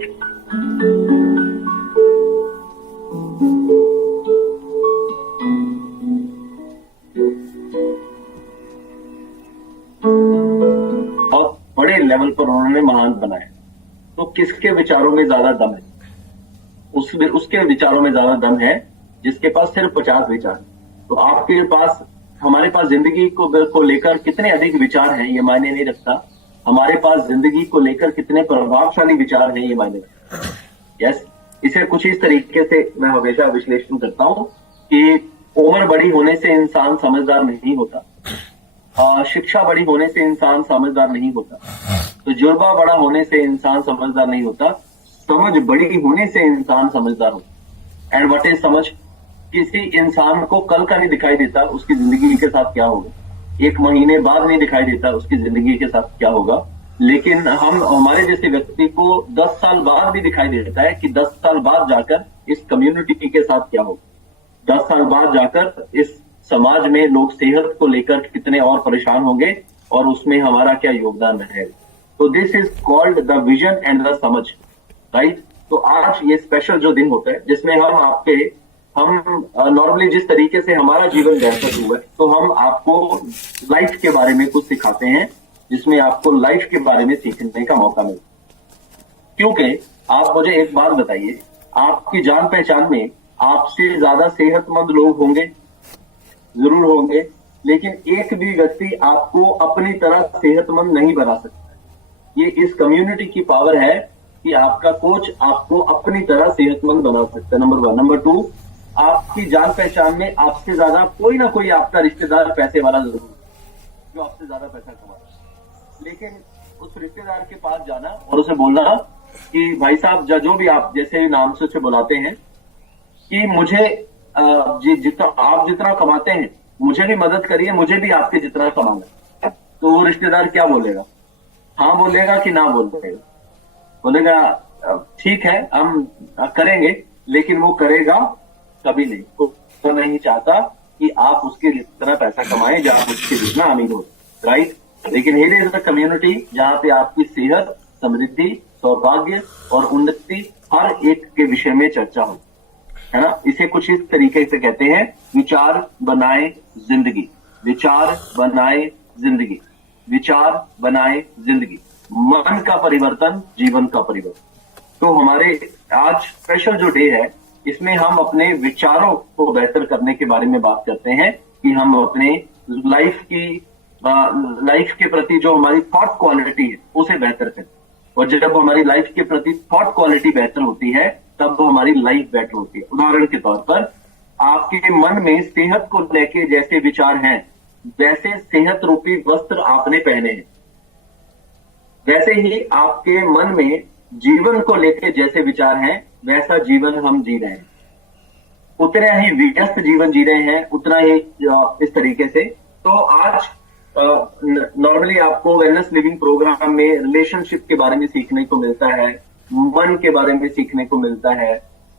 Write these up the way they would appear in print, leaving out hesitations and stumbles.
बहुत बड़े लेवल पर उन्होंने महान बनाए। तो किसके विचारों में ज्यादा दम है? उसके विचारों में ज्यादा दम है जिसके पास सिर्फ 50 विचार। तो आपके पास, हमारे पास जिंदगी को लेकर कितने अधिक विचार हैं ये मायने नहीं रखता, हमारे पास जिंदगी को लेकर कितने प्रभावशाली विचार हैं ये मायने रखता है। यस, इसे कुछ इस तरीके से मैं हमेशा विश्लेषण करता हूं कि उम्र बड़ी होने से इंसान समझदार नहीं होता, शिक्षा बड़ी होने से इंसान समझदार नहीं होता, तजुर्बा बड़ा होने से इंसान समझदार नहीं होता, समझ बड़ी होने से इंसान समझदार होता। एंड व्हाट इज समझ? किसी इंसान को कल का नहीं दिखाई देता उसकी जिंदगी के साथ क्या होगा, एक महीने बाद नहीं दिखाई देता उसकी जिंदगी के साथ क्या होगा, लेकिन हमारे जैसे व्यक्ति को 10 साल बाद भी दिखाई देता है कि 10 साल बाद जाकर इस कम्युनिटी के साथ क्या होगा, 10 साल बाद जाकर इस समाज में लोग सेहत को लेकर कितने और परेशान होंगे और उसमें हमारा क्या योगदान रहेगा। तो this is called the vision and the समझ, राइट। तो आज ये स्पेशल जो दिन होता है जिसमें हम नॉर्मली जिस तरीके से हमारा जीवन बेहतर हुआ है, तो हम आपको लाइफ के बारे में कुछ सिखाते हैं जिसमें आपको लाइफ के बारे में सीखने का मौका मिले। क्योंकि आप मुझे एक बात बताइए, आपकी जान पहचान में आपसे ज्यादा सेहतमंद लोग होंगे, जरूर होंगे, लेकिन एक भी व्यक्ति आपको अपनी तरह सेहतमंद नहीं बना सकता। ये इस कम्युनिटी की पावर है कि आपका कोच आपको अपनी तरह सेहतमंद बना सकता है, नंबर 1। नंबर 2, आपकी जान पहचान में आपसे ज्यादा कोई ना कोई आपका रिश्तेदार पैसे वाला जरूर है जो आपसे ज्यादा पैसा कमा रहा है, लेकिन उस रिश्तेदार के पास जाना और उसे बोलना कि भाई साहब, जो भी आप जैसे नाम से उसे बुलाते हैं कि मुझे आप जितना कमाते हैं मुझे भी मदद करिए, मुझे भी आपके जितना कमाना है। तो वो रिश्तेदार क्या बोलेगा? हाँ बोलेगा कि ना बोलेगा? बोलेगा ठीक है हम करेंगे, लेकिन वो करेगा कभी नहीं। तो नहीं चाहता कि आप उसके जितना पैसा कमाएं जहां उसके जितना अमीर हो, राइट। लेकिन ये इज द कम्युनिटी जहां पे आपकी सेहत, समृद्धि, सौभाग्य और उन्नति हर एक के विषय में चर्चा हो, है ना। इसे कुछ इस तरीके से कहते हैं, विचार बनाए जिंदगी, विचार बनाए जिंदगी, विचार बनाए जिंदगी। मन का परिवर्तन, जीवन का परिवर्तन। तो हमारे आज स्पेशल जो डे है इसमें हम अपने विचारों को बेहतर करने के बारे में बात करते हैं कि हम अपने लाइफ के प्रति जो हमारी थॉट क्वालिटी है उसे बेहतर करें। और जब हमारी लाइफ के प्रति थॉट क्वालिटी बेहतर होती है तब हमारी लाइफ बेटर होती है। उदाहरण के तौर पर, आपके मन में सेहत को लेके जैसे विचार हैं वैसे सेहत रूपी वस्त्र आपने पहने हैं, वैसे ही आपके मन में जीवन को लेके जैसे विचार हैं वैसा जीवन हम जी रहे हैं, उतना ही व्यस्त जीवन जी रहे हैं, उतना ही इस तरीके से। तो आज नॉर्मली आपको वेलनेस लिविंग प्रोग्राम में रिलेशनशिप के बारे में सीखने को मिलता है, मन के बारे में सीखने को मिलता है,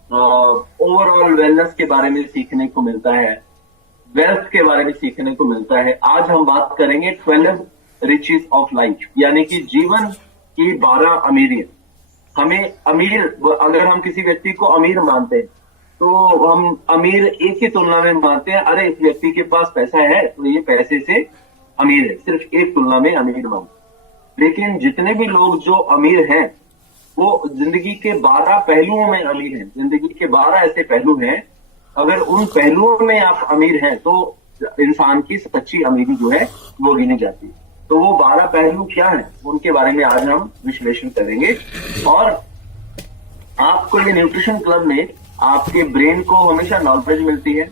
ओवरऑल वेलनेस के बारे में सीखने को मिलता है, वेल्थ के बारे में सीखने को मिलता है। आज हम बात करेंगे 12 रिचेस ऑफ लाइफ, यानी कि जीवन की 12 अमीरियत। हमें अमीर, अगर हम किसी व्यक्ति को अमीर मानते हैं तो हम अमीर एक ही तुलना में मानते हैं, अरे इस व्यक्ति के पास पैसा है तो ये पैसे से अमीर है, सिर्फ एक तुलना में अमीर मानते। लेकिन जितने भी लोग जो अमीर हैं वो जिंदगी के 12 पहलुओं में अमीर हैं। जिंदगी के 12 ऐसे पहलू हैं, अगर उन पहलुओं में आप अमीर हैं तो इंसान की सच्ची अमीरी जो है वो गिनी जाती है। तो वो 12 पहलू क्या हैं उनके बारे में आज हम विश्लेषण करेंगे। और आपको ये न्यूट्रिशन क्लब में आपके ब्रेन को हमेशा नॉलेज मिलती है,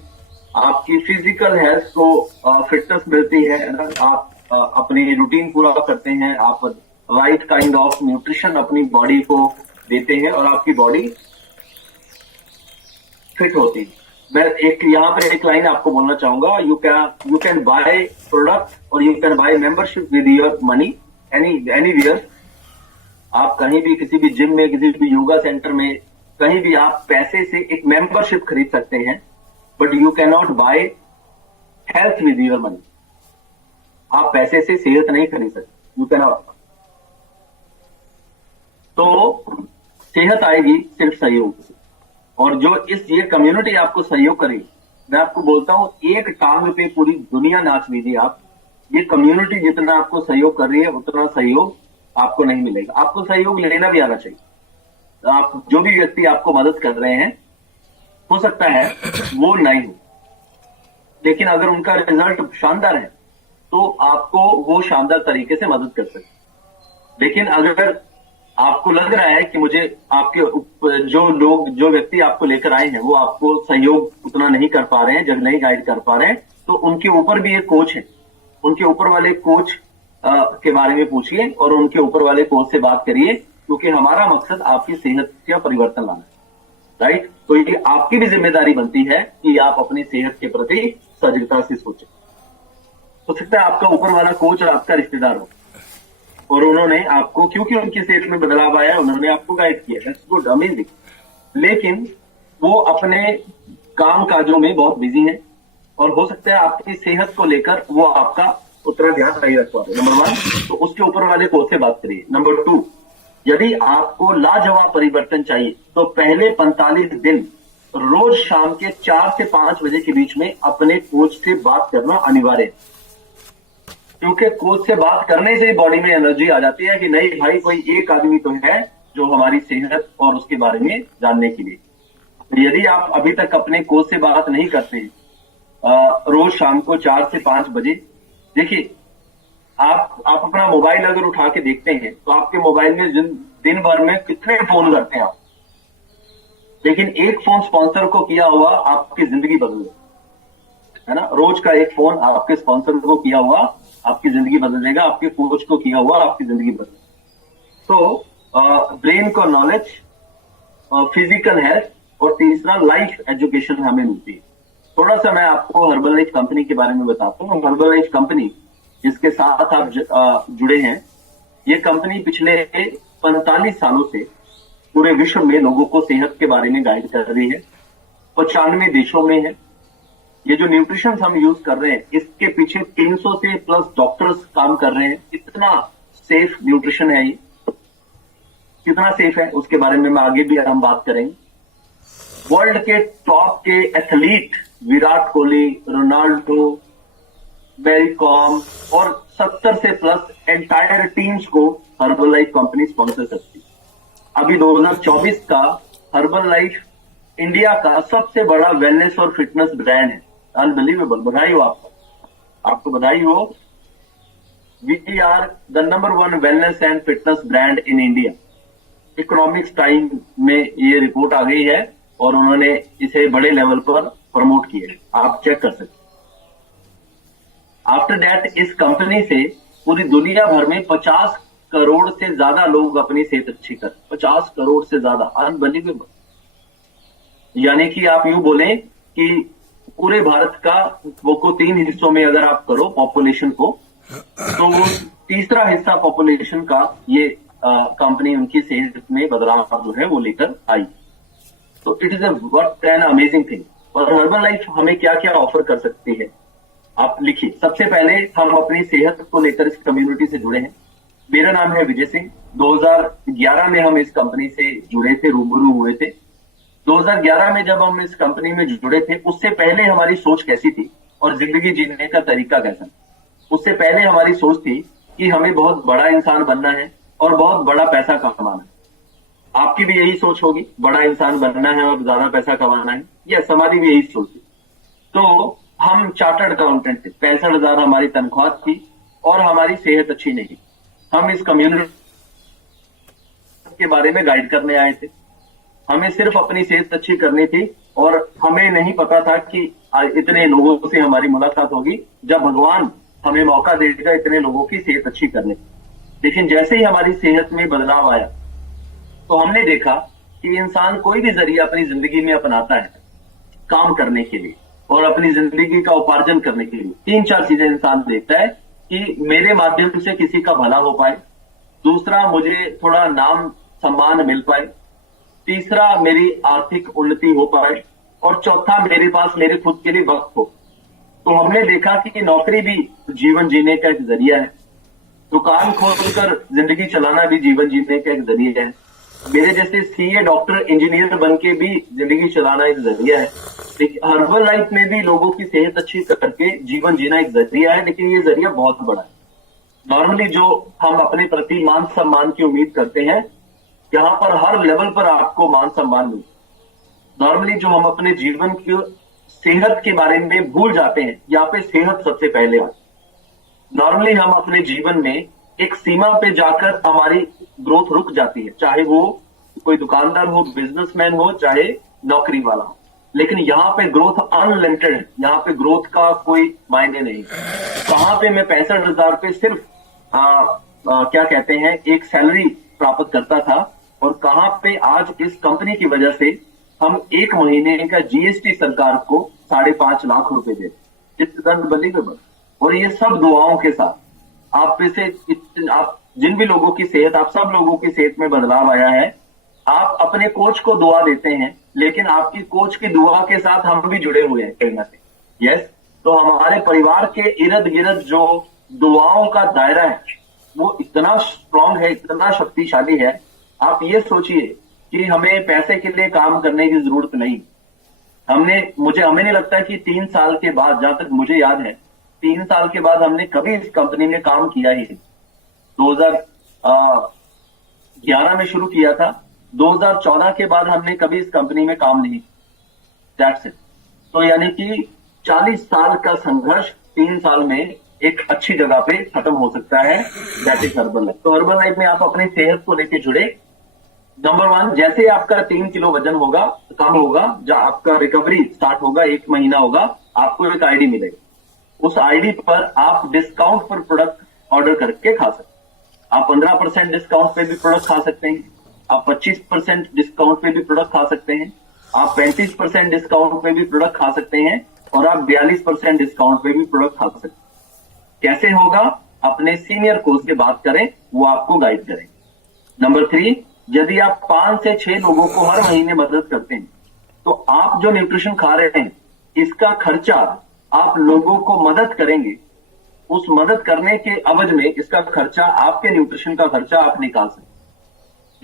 आपकी फिजिकल हेल्थ को फिटनेस मिलती है ना, आप अपनी रूटीन पूरा करते हैं, आप राइट काइंड ऑफ न्यूट्रिशन अपनी बॉडी को देते हैं और आपकी बॉडी फिट होती है। मैं यहाँ पर एक लाइन आपको बोलना चाहूंगा, यू कैन बाय प्रोडक्ट और you can by membership with your money anywhere. आप कहीं भी, किसी भी जिम में, किसी भी योगा सेंटर में, कहीं भी आप पैसे से एक मेंबरशिप खरीद सकते हैं, but you can not by health with your money. आप पैसे से सेहत नहीं खरीद सकते, यू कैन नॉट। तो सेहत आएगी सिर्फ सहयोग से। और जो ये कम्युनिटी आपको सहयोग करेगी, मैं आपको बोलता हूं, एक टांग पे पूरी दुनिया नाच लीजिए आप, ये कम्युनिटी जितना आपको सहयोग कर रही है उतना सहयोग आपको नहीं मिलेगा। आपको सहयोग लेना भी आना चाहिए। आप जो भी व्यक्ति आपको मदद कर रहे हैं, हो सकता है वो नहीं हो, लेकिन अगर उनका रिजल्ट शानदार है तो आपको वो शानदार तरीके से मदद कर सकते। लेकिन अगर आपको लग रहा है कि मुझे आपके जो व्यक्ति आपको लेकर आए हैं वो आपको सहयोग उतना नहीं कर पा रहे हैं, जब नहीं गाइड कर पा रहे हैं, तो उनके ऊपर भी एक कोच है, उनके ऊपर वाले कोच के बारे में पूछिए और उनके ऊपर वाले कोच से बात करिए, क्योंकि हमारा मकसद आपकी सेहत का परिवर्तन लाना है, राइट। तो ये आपकी भी जिम्मेदारी बनती है कि आप अपनी सेहत के प्रति सजगता से सोचें। हो सकता है आपका ऊपर वाला कोच और आपका रिश्तेदार हो और उन्होंने आपको, क्योंकि उनकी सेहत में बदलाव आया, उन्होंने आपको गाइड किया, दैट्स गुड, अमेजिंग। लेकिन वो अपने काम काजों में बहुत बिजी है और हो सकता है आपकी सेहत को लेकर वो आपका उतना ध्यान नहीं रख पाते। नंबर 1, तो उसके ऊपर वाले कोच से बात करिए। नंबर 2, यदि आपको लाजवाब परिवर्तन चाहिए तो पहले 45 दिन रोज शाम के 4 से 5 बजे के बीच में अपने कोच से बात करना अनिवार्य है, क्योंकि कोच से बात करने से ही बॉडी में एनर्जी आ जाती है कि नहीं भाई, कोई एक आदमी तो है जो हमारी सेहत और उसके बारे में जानने के लिए। तो यदि आप अभी तक अपने कोच से बात नहीं करते हैं रोज शाम को 4 से 5 बजे, देखिए आप अपना मोबाइल अगर उठा के देखते हैं तो आपके मोबाइल में दिन भर में कितने फोन करते हैं आप, लेकिन एक फोन स्पॉन्सर को किया हुआ आपकी जिंदगी बदल है ना। रोज का एक फोन आपके स्पॉन्सर को किया हुआ आपकी जिंदगी बदल देगा, आपके कोच को किया हुआ आपकी जिंदगी बदल। तो ब्रेन को नॉलेज, फिजिकल हेल्थ और तीसरा लाइफ एजुकेशन हमें मिलती है। थोड़ा सा मैं आपको हर्बल लाइफ कंपनी के बारे में बताता हूँ। हर्बल लाइफ कंपनी जिसके साथ आप जुड़े हैं, ये कंपनी पिछले 45 सालों से पूरे विश्व में लोगों को सेहत के बारे में गाइड कर रही है। 95 देशों में है। ये जो न्यूट्रिशन हम यूज कर रहे हैं, इसके पीछे 300 से प्लस डॉक्टर्स काम कर रहे हैं। इतना सेफ न्यूट्रिशन है ये, कितना सेफ है उसके बारे में मैं आगे भी हम बात करेंगे। वर्ल्ड के टॉप के एथलीट विराट कोहली, रोनाल्डो, मैरी कॉम और 70 से प्लस एंटायर टीम्स को हर्बल लाइफ कंपनी स्पॉन्सर करती है। अभी 2024 का हर्बल लाइफ इंडिया का सबसे बड़ा वेलनेस और फिटनेस ब्रांड है। अनबिलीवेबल, बधाई हो आपको बधाई हो। We are the number 1 wellness and fitness brand in India. Economics time में ये रिपोर्ट आ गई है और उन्होंने इसे बड़े लेवल पर प्रमोट किया है, आप चेक कर सकते। आफ्टर दैट इस कंपनी से पूरी दुनिया भर में 50 करोड़ से ज्यादा लोग अपनी सेहत अच्छी कर, 50 करोड़ से ज्यादा, अनबिलीवेबल। यानी कि आप यूं बोलें कि पूरे भारत का वो को 3 हिस्सों में अगर आप करो पॉपुलेशन को, तो वो तीसरा हिस्सा पॉपुलेशन का ये कंपनी उनकी सेहत में बदलाव जो है वो लेकर आई। तो it is what an amazing thing. और हर्बल लाइफ हमें क्या क्या ऑफर कर सकती है, आप लिखिए। सबसे पहले हम अपनी सेहत को लेकर इस कम्युनिटी से जुड़े हैं। मेरा नाम है विजय सिंह। 2011 में हम इस कंपनी से जुड़े थे, रूबरू हुए थे। 2011 में जब हम इस कंपनी में जुड़े थे, उससे पहले हमारी सोच कैसी थी और जिंदगी जीने का तरीका कैसा। उससे पहले हमारी सोच थी कि हमें बहुत बड़ा इंसान बनना है और बहुत बड़ा पैसा कमाना है। आपकी भी यही सोच होगी, बड़ा इंसान बनना है और ज्यादा पैसा कमाना है। यस, हमारी भी यही सोच थी। तो हम चार्टर्ड अकाउंटेंट थे, 65,000 हमारी तनख्वाह थी और हमारी सेहत अच्छी नहीं। हम इस कम्युनिटी के बारे में गाइड करने आए थे। हमें सिर्फ अपनी सेहत अच्छी करनी थी और हमें नहीं पता था कि इतने लोगों से हमारी मुलाकात होगी जब भगवान हमें मौका देगा इतने लोगों की सेहत अच्छी करने। लेकिन जैसे ही हमारी सेहत में बदलाव आया तो हमने देखा कि इंसान कोई भी जरिया अपनी जिंदगी में अपनाता है काम करने के लिए और अपनी जिंदगी का उपार्जन करने के लिए। 3-4 चीजें इंसान देखता है कि मेरे माध्यम से किसी का भला हो पाए, दूसरा मुझे थोड़ा नाम सम्मान मिल पाए, तीसरा मेरी आर्थिक उन्नति हो पाए और चौथा मेरे पास मेरे खुद के लिए वक्त हो। तो हमने देखा कि नौकरी भी जीवन जीने का एक जरिया है, दुकान खोलकर जिंदगी चलाना भी जीवन जीने का एक जरिया है, मेरे जैसे सीए, डॉक्टर, इंजीनियर बन के भी जिंदगी चलाना एक जरिया है, लेकिन हर्बल लाइफ में भी लोगों की सेहत अच्छी करके जीवन जीना एक जरिया है, लेकिन ये जरिया बहुत बड़ा है। नॉर्मली जो हम अपने प्रति मान सम्मान की उम्मीद करते हैं, यहाँ पर हर लेवल पर आपको मान सम्मान मिलता है। नॉर्मली जो हम अपने जीवन की सेहत के बारे में भूल जाते हैं, यहाँ पे सेहत सबसे पहले आती है। नॉर्मली हम अपने जीवन में एक सीमा पे जाकर हमारी ग्रोथ रुक जाती है, चाहे वो कोई दुकानदार हो, बिजनेसमैन हो, चाहे नौकरी वाला हो। लेकिन यहाँ पे ग्रोथ अनलिमिटेड है, यहाँ पे ग्रोथ का कोई मायने नहीं। कहाँ पे मैं 65,000 पे सिर्फ क्या कहते हैं एक सैलरी प्राप्त करता था, और कहाँ पे आज इस कंपनी की वजह से हम एक महीने का जीएसटी सरकार को 5.5 लाख रुपए देते। इतना अनबिलीवेबल। और ये सब दुआओं के साथ आप पे से आप जिन भी लोगों की सेहत, आप सब लोगों की सेहत में बदलाव आया है। आप अपने कोच को दुआ देते हैं, लेकिन आपकी कोच की दुआ के साथ हम भी जुड़े हुए हैं कहीं ना कहीं। यस, तो हमारे परिवार के इर्द गिर्द जो दुआओं का दायरा है वो इतना स्ट्रांग है, इतना शक्तिशाली है। आप ये सोचिए कि हमें पैसे के लिए काम करने की जरूरत नहीं। हमें नहीं लगता कि 3 साल के बाद, जहां तक मुझे याद है, 3 साल के बाद हमने कभी इस कंपनी में काम किया ही। 2011 में शुरू किया था, 2014 के बाद हमने कभी इस कंपनी में काम नहीं किया। That's it. तो यानी कि 40 साल का संघर्ष 3 साल में एक अच्छी जगह पे खत्म हो सकता है। That is herbal life. तो हर्बल लाइफ में आप अपनी सेहत को लेकर जुड़े। नंबर 1, जैसे आपका 3 किलो वजन होगा, कम होगा, जब आपका रिकवरी स्टार्ट होगा, 1 महीना होगा, आपको एक आईडी मिलेगी। उस आईडी पर आप डिस्काउंट पर प्रोडक्ट ऑर्डर करके खा सकते हैं। आप 15% डिस्काउंट पे भी प्रोडक्ट खा सकते हैं, आप 25% डिस्काउंट पे भी प्रोडक्ट खा सकते हैं, आप 35% डिस्काउंट पे भी प्रोडक्ट खा सकते हैं, और आप 42% डिस्काउंट पे भी प्रोडक्ट खा सकते हैं। कैसे होगा? अपने सीनियर कोच से बात करें, वो आपको गाइड करें। नंबर 3, यदि आप 5 से 6 लोगों को हर महीने मदद करते हैं, तो आप जो न्यूट्रिशन खा रहे हैं इसका खर्चा आप लोगों को मदद करेंगे, उस मदद करने के अवज में इसका खर्चा, आपके न्यूट्रिशन का खर्चा आप निकाल सकते हैं।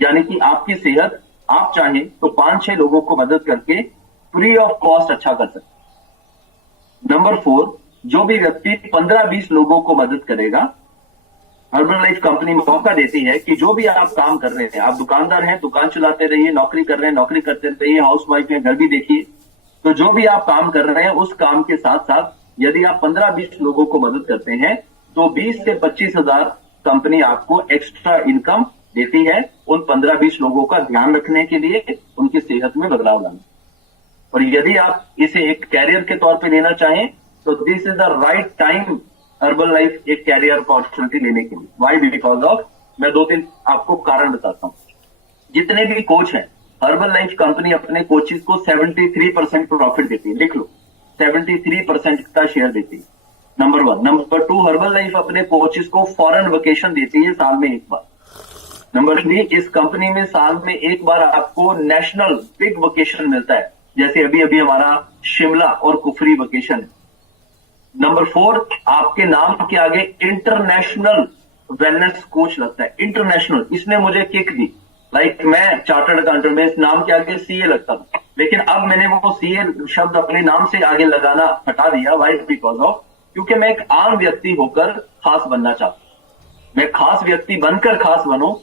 यानी कि आपकी सेहत, आप चाहें तो 5-6 लोगों को मदद करके फ्री ऑफ कॉस्ट अच्छा कर सकते हैं। नंबर 4, जो भी व्यक्ति 15-20 लोगों को मदद करेगा, हर्बल लाइफ कंपनी मौका देती है कि जो भी आप काम कर रहे हैं, आप दुकानदार हैं, दुकान चलाते रहिए, नौकरी कर रहे हैं, नौकरी करते रहिए, हाउस वाइफ हैं, घर भी देखिए। तो जो भी आप काम कर रहे हैं, उस काम के साथ साथ यदि आप 15-20 लोगों को मदद करते हैं, तो 20 से 25,000 कंपनी आपको एक्स्ट्रा इनकम देती है, उन 15-20 लोगों का ध्यान रखने के लिए, उनकी सेहत में बदलाव लाने। और यदि आप इसे एक कैरियर के तौर पर लेना चाहें, तो this is the right time herbal life एक कैरियर अपॉर्चुनिटी लेने के लिए। वाई? बिकॉज ऑफ, मैं 2-3 आपको कारण बताता हूं। जितने भी कोच हैं, हर्बल लाइफ कंपनी अपने कोचेस को 73% प्रॉफिट देती है। लिख लो, 73% का शेयर देती है। नंबर 1। नंबर 2, हर्बल लाइफ अपने कोचेस को फॉरेन वेकेशन देती है साल में 1 बार। नंबर 3, इस कंपनी में साल में 1 बार आपको नेशनल बिग वेकेशन मिलता है, जैसे अभी अभी हमारा शिमला और कुफरी वेकेशन है। नंबर 4, आपके नाम के आगे इंटरनेशनल वेलनेस कोच लगता है। इंटरनेशनल, इसने मुझे किक दी। लाइक मैं चार्टर्ड अकाउंटेंट में इस नाम के आगे सीए लगता था, लेकिन अब मैंने वो सीए शब्द अपने नाम से आगे लगाना हटा दिया। वाई? बिकॉज ऑफ, क्योंकि मैं एक आम व्यक्ति होकर खास बनना चाहता हूं। मैं खास व्यक्ति बनकर खास बनूं,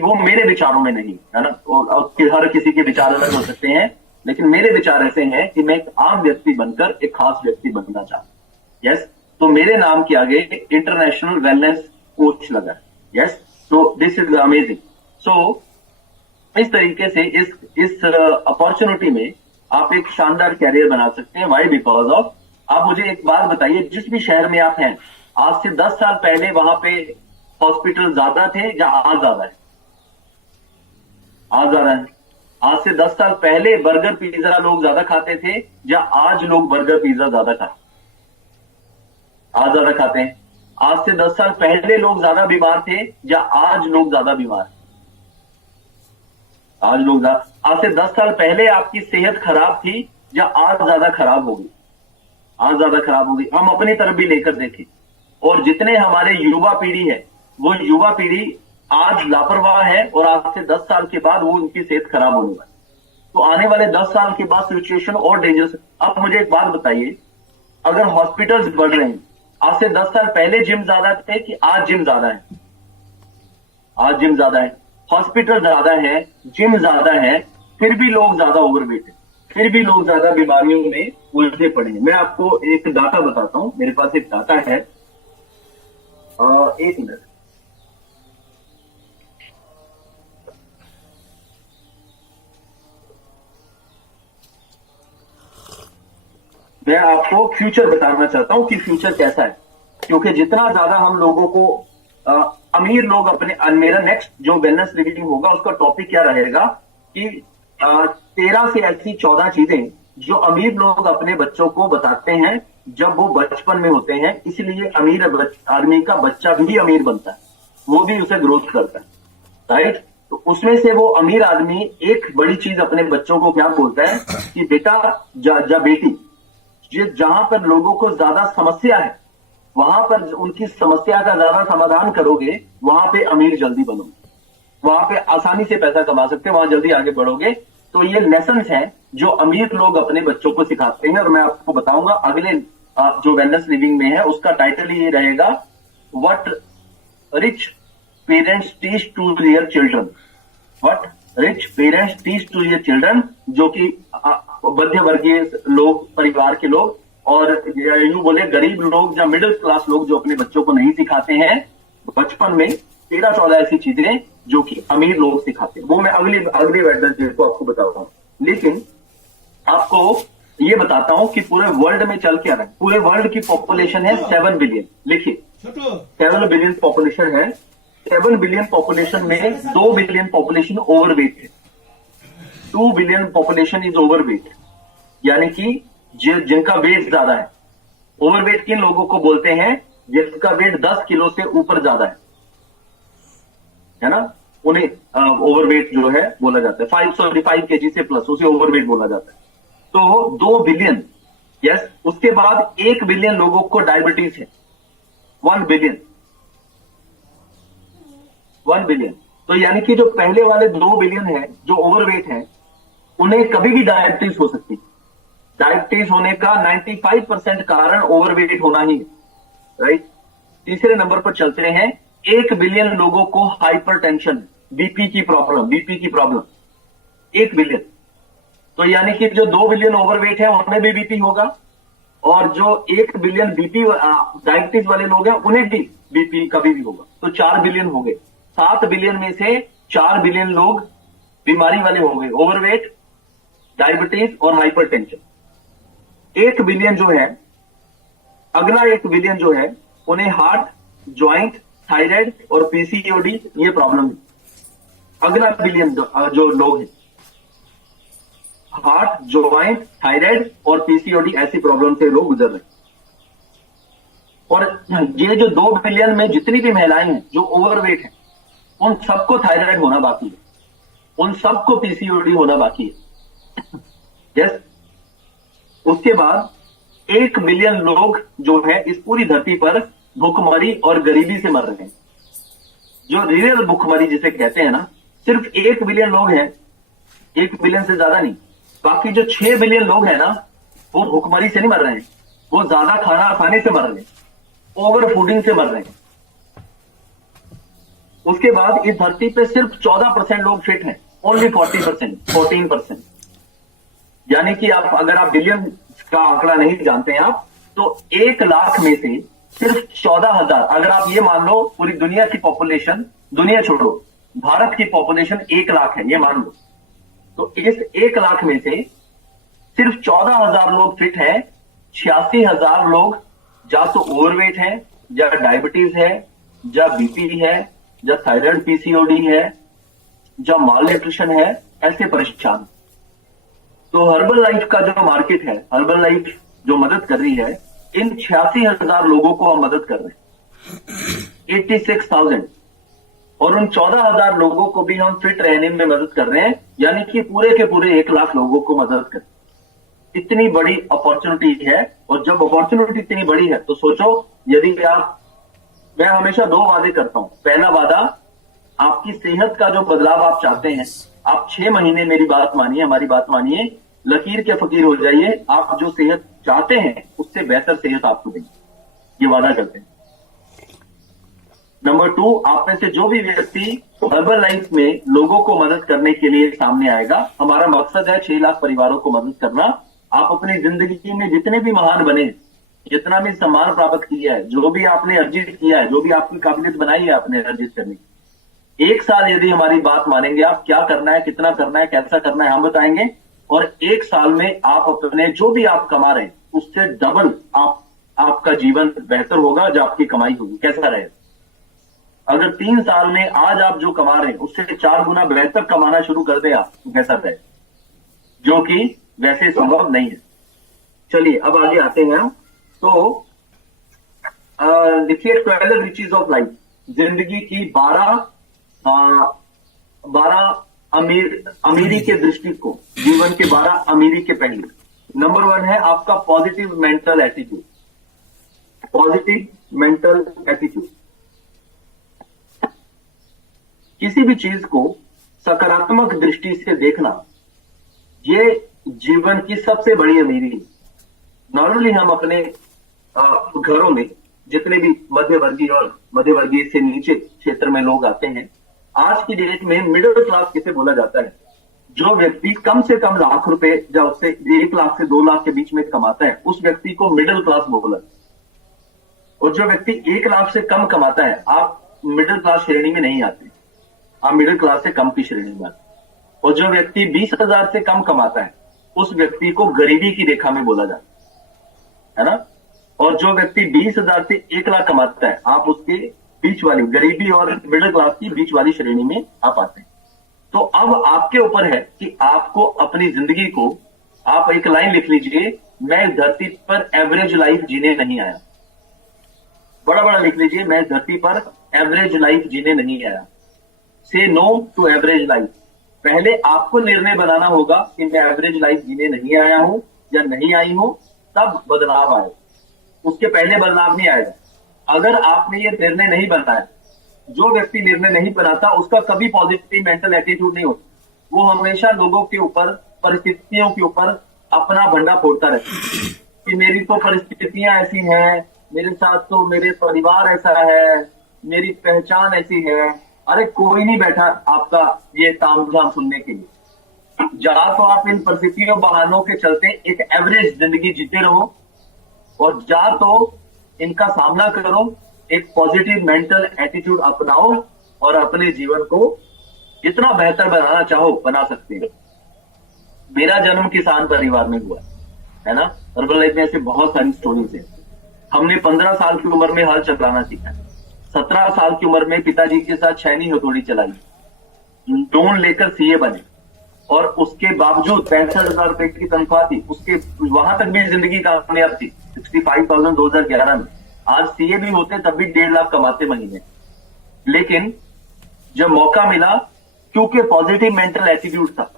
वो मेरे विचारों में नहीं है ना। और हर किसी के विचार अलग हो सकते हैं, लेकिन मेरे विचार ऐसे हैं कि मैं एक आम व्यक्ति बनकर एक खास व्यक्ति बनना चाहता हूं। यस, तो मेरे नाम के आगे इंटरनेशनल वेलनेस कोच लगा है। यस, तो दिस इज अमेजिंग। सो इस तरीके से इस अपॉर्चुनिटी में आप एक शानदार कैरियर बना सकते हैं। वाई? बिकॉज ऑफ, आप मुझे एक बात बताइए, जिस भी शहर में आप हैं, आज से 10 साल पहले वहां पे हॉस्पिटल ज्यादा थे या आज ज्यादा है? आज ज्यादा है। आज से 10 साल पहले बर्गर पिज्जा लोग ज्यादा खाते थे या आज लोग बर्गर पिज्जा ज्यादा खाते? आज ज्यादा खाते हैं। आज से 10 साल पहले लोग ज्यादा बीमार थे या आज लोग ज्यादा बीमार? आज लोग ज्यादा। आज से 10 साल पहले आपकी सेहत खराब थी या आज ज्यादा खराब होगी? आज ज्यादा खराब होगी। हम अपनी तरफ भी लेकर देखें, और जितने हमारे युवा पीढ़ी है, वो युवा पीढ़ी आज लापरवाह है और आज से 10 साल के बाद वो उनकी सेहत खराब होने वाली। तो आने वाले 10 साल के बाद सिचुएशन और डेंजरस। अब मुझे एक बात बताइए, अगर हॉस्पिटल्स बढ़ रहे हैं, आज से 10 साल पहले जिम ज्यादा थे कि आज जिम ज्यादा है? आज जिम ज्यादा है, हॉस्पिटल ज्यादा है, जिम ज्यादा है, फिर भी लोग ज्यादा ओवरवेट है, फिर भी लोग ज्यादा बीमारियों में उलझे पड़े हैं। मैं आपको एक डाटा बताता हूं, मेरे पास एक डाटा है, एक मिनट। मैं आपको फ्यूचर बताना चाहता हूं कि फ्यूचर कैसा है, क्योंकि जितना ज्यादा हम लोगों को अमीर लोग अपने, मेरा नेक्स्ट जो वेलनेस रिव्यू होगा उसका टॉपिक क्या रहेगा कि 13 से ऐसी 14 चीजें जो अमीर लोग अपने बच्चों को बताते हैं जब वो बचपन में होते हैं, इसलिए अमीर आदमी का बच्चा भी अमीर बनता है, वो भी उसे ग्रोथ करता है, राइट। तो उसमें से वो अमीर आदमी एक बड़ी चीज अपने बच्चों को क्या बोलता है कि बेटा बेटी, जहां पर लोगों को ज्यादा समस्या है वहां पर उनकी समस्या का ज्यादा समाधान करोगे, वहां पे अमीर जल्दी बनोगे, वहां पे आसानी से पैसा कमा सकते हैं, वहां जल्दी आगे बढ़ोगे। तो ये लेसन्स हैं जो अमीर लोग अपने बच्चों को सिखाते हैं। और मैं आपको बताऊंगा अगले जो वेलनेस लिविंग में है उसका टाइटल ये रहेगा, what rich parents teach to their children. What rich parents teach to their children, जो कि मध्य वर्गीय लोग, परिवार के लोग, और यूं बोले गरीब लोग या मिडिल क्लास लोग जो अपने बच्चों को नहीं सिखाते हैं बचपन में 13-14 ऐसी चीजें जो कि अमीर लोग सिखाते हैं, वो मैं अगले वेडनेसडे को आपको बताता हूं। लेकिन आपको ये बताता हूं कि पूरे वर्ल्ड में चल क्या रहा है। पूरे वर्ल्ड की पॉपुलेशन है 7 बिलियन। लिखिए 7 बिलियन पॉपुलेशन है। 7 बिलियन पॉपुलेशन में 2 बिलियन पॉपुलेशन ओवरवेट है। 2 बिलियन पॉपुलेशन इज ओवरवेट, यानी कि जिनका वेट ज्यादा है। ओवरवेट किन लोगों को बोलते हैं? जिसका वेट 10 किलो से ऊपर ज्यादा है ना, उन्हें ओवरवेट जो है बोला जाता है। 5 केजी से प्लस, उसे ओवरवेट बोला जाता है। तो 2 बिलियन, यस। उसके बाद 1 बिलियन लोगों को डायबिटीज है। 1 बिलियन, 1 बिलियन। तो यानी कि जो पहले वाले 2 बिलियन है जो ओवरवेट है, उन्हें कभी भी डायबिटीज हो सकती है। डायबिटीज होने का 95% कारण ओवरवेट होना ही है, राइट। तीसरे नंबर पर चलते हैं, 1 बिलियन लोगों को हाइपरटेंशन, बीपी की प्रॉब्लम 1 बिलियन। तो यानी कि जो 2 बिलियन ओवरवेट है उनमें भी बीपी होगा, और जो 1 बिलियन बीपी डायबिटीज वाले लोग हैं उन्हें भी बीपी कभी भी होगा। तो 4 बिलियन हो गए। 7 बिलियन में से 4 बिलियन लोग बीमारी वाले हो गए, ओवरवेट, डायबिटीज और हाइपरटेंशन। 1 बिलियन जो है, अगला 1 बिलियन जो है, उन्हें हार्ट, ज्वाइंट, थायराइड और पीसीओडी ये प्रॉब्लम है। अगला बिलियन जो लोग हैं, हार्ट, ज्वाइंट, थायराइड और पीसीओडी ऐसी प्रॉब्लम से लोग गुजर रहे हैं। और ये जो 2 बिलियन में जितनी भी महिलाएं हैं जो ओवरवेट हैं, उन सबको थायराइड होना बाकी है, उन सबको पीसीओडी होना बाकी है, यस। उसके बाद 1 बिलियन लोग जो है इस पूरी धरती पर भूखमरी और गरीबी से मर रहे हैं। जो रियल भूखमरी जिसे कहते हैं ना, सिर्फ 1 बिलियन लोग हैं, 1 बिलियन से ज्यादा नहीं। बाकी जो 6 बिलियन लोग हैं ना, वो भूखमरी से नहीं मर रहे हैं, वो ज्यादा खाना खाने से मर रहे हैं, ओवर फूडिंग से मर रहे हैं। उसके बाद इस धरती पे सिर्फ 14% लोग फिट हैं, ओनली 14%। यानी कि आप, अगर आप बिलियन का आंकड़ा नहीं जानते हैं आप, तो 1 लाख में से सिर्फ 14,000, अगर आप ये मान लो पूरी दुनिया की पॉपुलेशन, दुनिया छोड़ो, भारत की पॉपुलेशन 1 लाख है, ये मान लो, तो इस 1 लाख में से सिर्फ 14,000 लोग फिट हैं, 86,000 लोग या तो ओवरवेट है, या डायबिटीज है, या बीपी है, या थायराइड पीसीओडी है, या माल न्यूट्रिशन है, ऐसे परेशान। तो हर्बल लाइफ का जो मार्केट है, हर्बल लाइफ जो मदद कर रही है, इन 86,000 लोगों को हम मदद कर रहे हैं, 86,000, और उन 14,000 लोगों को भी हम फिट रहने में मदद कर रहे हैं, यानी कि पूरे के पूरे 1 लाख लोगों को मदद कर। इतनी बड़ी अपॉर्चुनिटी है, और जब अपॉर्चुनिटी इतनी बड़ी है तो सोचो, यदि आप, मैं हमेशा 2 वादे करता हूं। पहला वादा, आपकी सेहत का जो बदलाव आप चाहते हैं, आप 6 महीने मेरी बात मानिए, हमारी बात मानिए, लकीर के फकीर हो जाइए। आप जो सेहत चाहते हैं उससे बेहतर सेहत आपको देंगे, ये वादा करते हैं। नंबर 2, आप में से जो भी व्यक्ति हर्बल लाइफ में लोगों को मदद करने के लिए सामने आएगा, हमारा मकसद है 6 लाख परिवारों को मदद करना। आप अपनी जिंदगी में जितने भी महान बने, जितना भी सम्मान प्राप्त किया है, जो भी आपने अर्जित किया है, जो भी आपकी काबिलियत बनाई है आपने अर्जित करने की, 1 साल यदि हमारी बात मानेंगे, आप क्या करना है, कितना करना है, कैसा करना है, हम बताएंगे। और 1 साल में आप अपने जो भी आप कमा रहे हैं उससे डबल आपका जीवन बेहतर होगा। जो आपकी कमाई होगी कैसा रहेगा? अगर 3 साल में आज आप जो कमा रहे हैं उससे 4 गुना बेहतर कमाना शुरू कर दे आप, तो कैसा रहेगा? जो कि वैसे संभव नहीं है। चलिए अब आगे आते हैं हम। तो देखिए 12 रिचेज ऑफ लाइफ, जिंदगी की 12 अमीरी के दृष्टिकोण, जीवन के 12 अमीरी के पहलू। नंबर 1 है आपका positive mental attitude. Positive mental attitude, किसी भी चीज को सकारात्मक दृष्टि से देखना, ये जीवन की सबसे बड़ी अमीरी है। नॉर्मली हम अपने घरों में जितने भी मध्यवर्गीय और मध्यवर्गीय से नीचे क्षेत्र में लोग आते हैं, आज की डेट में मिडिल क्लास किसे बोला जाता है? जो व्यक्ति कम से कम लाख रुपए या उससे 1 लाख से 2 लाख के बीच में कमाता है, उस व्यक्ति को मिडिल क्लास बोला। और जो व्यक्ति 1 लाख से कम कमाता है, आप मिडिल क्लास श्रेणी में नहीं आते, आप मिडिल क्लास से कम की श्रेणी में आते। और जो व्यक्ति 20,000 से कम कमाता है, उस व्यक्ति को गरीबी की रेखा में बोला जाता है ना। और जो व्यक्ति 20,000 से 1 लाख कमाता है, आप उसके बीच वाली गरीबी और मिडिल क्लास की बीच वाली श्रेणी में आप आते हैं। तो अब आपके ऊपर है कि आपको अपनी जिंदगी को, आप एक लाइन लिख लीजिए, मैं इस धरती पर एवरेज लाइफ जीने नहीं आया। बड़ा बड़ा लिख लीजिए, मैं इस धरती पर एवरेज लाइफ जीने नहीं आया। से नो टू एवरेज लाइफ। पहले आपको निर्णय बनाना होगा कि मैं एवरेज लाइफ जीने नहीं आया हूं या नहीं आई हूं, तब बदलाव आए। उसके पहले बदलाव नहीं आएगा। अगर आपने ये निर्णय नहीं बनाया, जो व्यक्ति निर्णय नहीं बनाता उसका कभी पॉजिटिव मेंटल एटीट्यूड नहीं होता। वो हमेशा लोगों के ऊपर, परिस्थितियों के ऊपर अपना भंडा फोड़ता रहता है कि मेरी तो परिस्थितियां ऐसी हैं, मेरे साथ तो मेरे परिवार ऐसा है, मेरी पहचान ऐसी है। अरे कोई नहीं बैठा आपका ये तामझाम सुनने के लिए। जहां तो आप इन परिस्थितियों बहानों के चलते एक एवरेज जिंदगी जीते रहो, और जा तो इनका सामना करो, एक पॉजिटिव मेंटल एटीट्यूड अपनाओ और अपने जीवन को जितना बेहतर बनाना चाहो बना सकते हो। मेरा जन्म किसान परिवार में हुआ है ना। हर्बल लाइफ में ऐसे बहुत सारी स्टोरीज है। हमने 15 साल की उम्र में हल चलाना सीखा, 17 साल की उम्र में पिताजी के साथ छैनी हथौड़ी चलाई, लोन लेकर सीए बने, और उसके बावजूद 65,000 रुपए की तनख्वाह थी, उसके वहां तक भी जिंदगी कामयाब थी। 65,000 2011 में। आज सीए भी होते तब भी 1.5 लाख कमाते महीने। लेकिन जब मौका मिला, क्योंकि पॉजिटिव मेंटल एटीट्यूड था,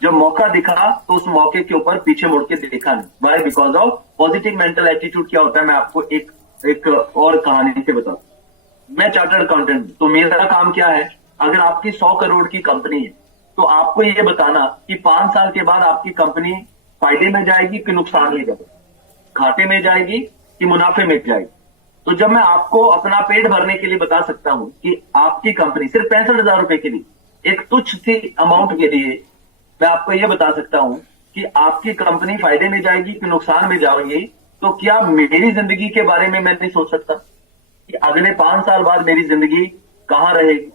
जब मौका दिखा तो उस मौके के ऊपर पीछे मुड़ के देखा नहीं। Why? Because of positive mental attitude. क्या होता है मैं आपको एक और कहानी से बताऊं। मैं चार्टर्ड अकाउंटेंट, तो मेरा काम क्या है, अगर आपकी 100 करोड़ की कंपनी है तो आपको ये बताना कि 5 साल के बाद आपकी कंपनी फायदे में जाएगी कि नुकसान में जाएगी, घाटे में जाएगी कि मुनाफे में जाएगी। तो जब मैं आपको अपना पेट भरने के लिए बता सकता हूं कि आपकी कंपनी सिर्फ 65,000 रुपए के लिए, एक तुच्छ सी अमाउंट के लिए मैं आपको यह बता सकता हूं कि आपकी कंपनी फायदे में जाएगी कि नुकसान में जाएगी, तो क्या मेरी जिंदगी के बारे में मैं नहीं सोच सकता कि अगले 5 साल बाद मेरी जिंदगी कहां रहेगी,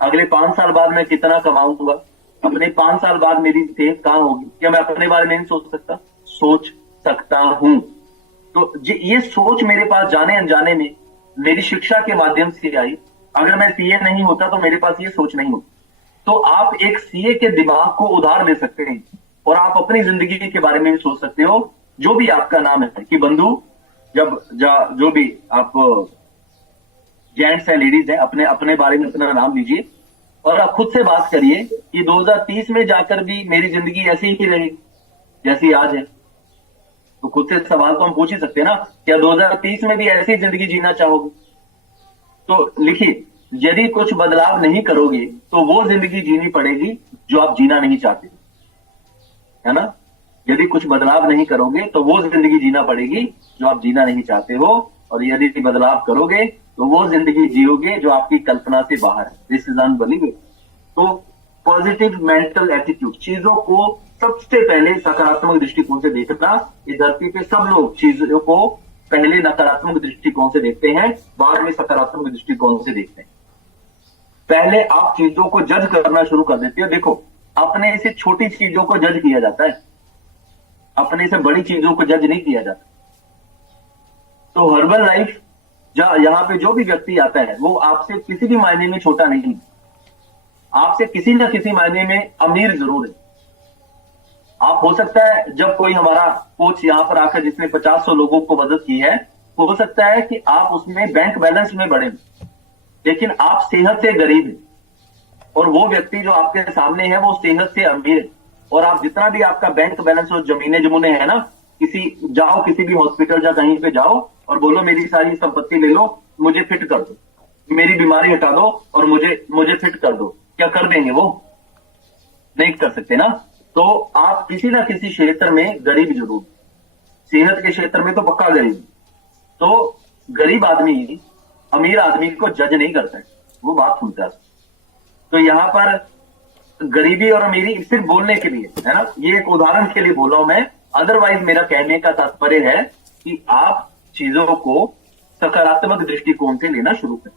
अगले 5 साल बाद मैं कितना कमाऊंगा, अपने 5 साल बाद मेरी सेहत कहां होगी? क्या मैं अपने बारे में नहीं सोच सकता? सोच सकता हूं। तो ये सोच मेरे पास जाने अनजाने में मेरी शिक्षा के माध्यम से आई। अगर मैं सीए नहीं होता तो मेरे पास ये सोच नहीं होती। तो आप एक सीए के दिमाग को उधार ले सकते हैं और आप अपनी जिंदगी के बारे में भी सोच सकते हो। जो भी आपका नाम है कि बंधु, जो भी आप जेंट्स है, लेडीज है, अपने अपने बारे में अपना नाम लीजिए और आप खुद से बात करिए कि 2030 में जाकर भी मेरी जिंदगी ऐसी ही रहेगी जैसी आज है। तो खुद से सवाल तो हम पूछ ही सकते हैं ना, क्या 2030 में भी ऐसी जिंदगी जीना चाहोगे? तो लिखिए यदि कुछ बदलाव नहीं करोगे तो वो जिंदगी जीनी पड़ेगी जो आप जीना नहीं चाहते, है ना। यदि कुछ बदलाव नहीं करोगे तो वो जिंदगी जीना पड़ेगी जो आप जीना नहीं चाहते हो, और यदि बदलाव करोगे तो वो जिंदगी जियोगे जो आपकी कल्पना से बाहर है। This is unbelievable. तो पॉजिटिव मेंटल एटीट्यूड, चीजों को सबसे पहले सकारात्मक दृष्टिकोण से देखना। इस धरती पे सब लोग चीजों को पहले नकारात्मक दृष्टिकोण से देखते हैं, बाद में सकारात्मक दृष्टिकोण से देखते हैं। पहले आप चीजों को जज करना शुरू कर देते हो। देखो, अपने से छोटी चीजों को जज किया जाता है, अपने से बड़ी चीजों को जज नहीं किया जाता। तो हर्बल लाइफ, यहां पे जो भी व्यक्ति आता है वो आपसे किसी भी मायने में छोटा नहीं, आपसे किसी न किसी मायने में अमीर जरूर है। आप, हो सकता है जब कोई हमारा कोच यहां पर आकर जिसने 50-100 लोगों को मदद की है, हो सकता है कि आप उसमें बैंक बैलेंस में बड़े, लेकिन आप सेहत से गरीब हैं, और वो व्यक्ति जो आपके सामने है वो सेहत से अमीर है। और आप जितना भी आपका बैंक बैलेंस और जमीने जमुने है ना, किसी भी हॉस्पिटल या कहीं पे जाओ और बोलो मेरी सारी संपत्ति ले लो, मुझे फिट कर दो, मेरी बीमारी हटा दो और मुझे फिट कर दो, क्या कर देंगे? वो नहीं कर सकते ना। तो आप किसी ना किसी क्षेत्र में गरीब जरूर, सेहत के क्षेत्र में तो पक्का गरीब। तो गरीब आदमी अमीर आदमी को जज नहीं करता है, वो बात सुनता है। तो यहां पर गरीबी और अमीरी सिर्फ बोलने के लिए है ना, ये एक उदाहरण के लिए बोला हूं मैं। अदरवाइज मेरा कहने का तात्पर्य है कि आप चीजों को सकारात्मक दृष्टिकोण से लेना शुरू करें।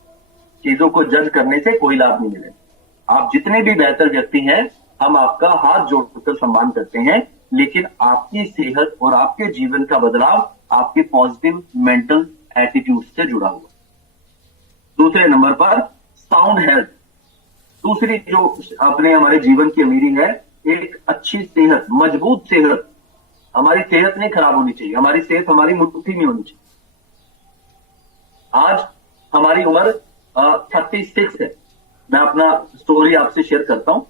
चीजों को जज करने से कोई लाभ नहीं मिलेगा। आप जितने भी बेहतर व्यक्ति हैं, हम आपका हाथ जोड़कर सम्मान करते हैं, लेकिन आपकी सेहत और आपके जीवन का बदलाव आपके पॉजिटिव मेंटल एटीट्यूड से जुड़ा हुआ। दूसरे नंबर पर साउंड हेल्थ। दूसरी जो हमारे जीवन की अमीरी है, एक अच्छी सेहत, मजबूत सेहत। हमारी सेहत नहीं खराब होनी चाहिए, हमारी सेहत हमारी मुट्ठी में होनी चाहिए। आज हमारी उम्र 36 है। मैं अपना स्टोरी आपसे शेयर करता हूं।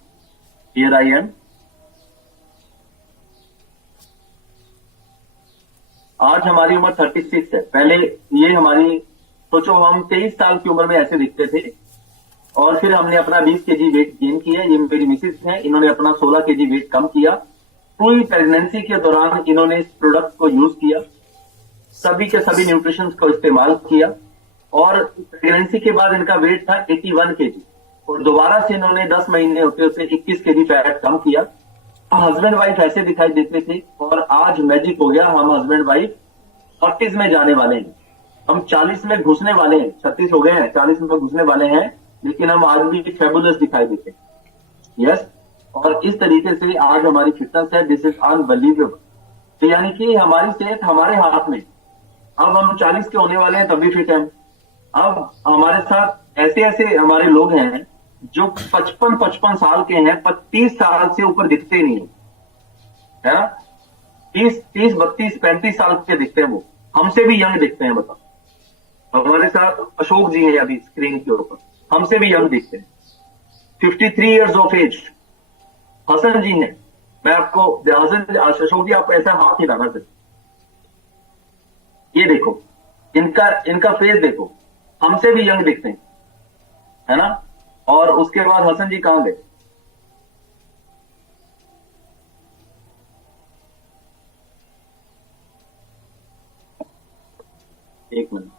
Here I am. आज हमारी उम्र 36 है। पहले ये हमारी, सोचो हम 23 साल की उम्र में ऐसे दिखते थे, और फिर हमने अपना 20 केजी वेट गेन किया। ये मेरी मिसेज है, इन्होंने अपना 16 केजी वेट कम किया। पूरी प्रेगनेंसी के दौरान इन्होंने इस प्रोडक्ट को यूज किया, सभी के सभी न्यूट्रिशन को इस्तेमाल किया, और प्रेगनेंसी के बाद इनका वेट था 81 केजी, और दोबारा से इन्होंने 10 महीने होते होते 21 केजी फैट कम किया। हस्बैंड वाइफ ऐसे दिखाई देते थे, और आज मैजिक हो गया। हम हस्बैंड वाइफ 40 में जाने वाले हैं, हम 40 में घुसने वाले हैं। 36 हो गए हैं, 40 में घुसने वाले हैं, लेकिन हम आज भी फैबुलस दिखाई देते हैं। यस, और इस तरीके से आज हमारी फिटनेस है। This is unbelievable. तो यानी कि हमारी सेहत हमारे हाथ में। अब हम 40 के होने वाले हैं तब भी फिट हैं। अब हमारे साथ ऐसे ऐसे हमारे लोग हैं जो 55 साल के हैं, 30 साल से ऊपर दिखते नहीं है ना। 30, 32, 35 साल के दिखते हैं, वो हमसे भी यंग दिखते हैं। बताओ, हमारे साथ अशोक जी हैं अभी स्क्रीन के ऊपर, हमसे भी यंग दिखते हैं। 53 ईयर्स ऑफ एज हसन जी हैं। मैं आपको, हसन अशोक जी, आप ऐसा हाथ हिलाना सर, ये देखो इनका फेस देखो, हमसे भी यंग दिखते हैं, है ना। और उसके बाद हसन जी कहां गए? एक मिनट,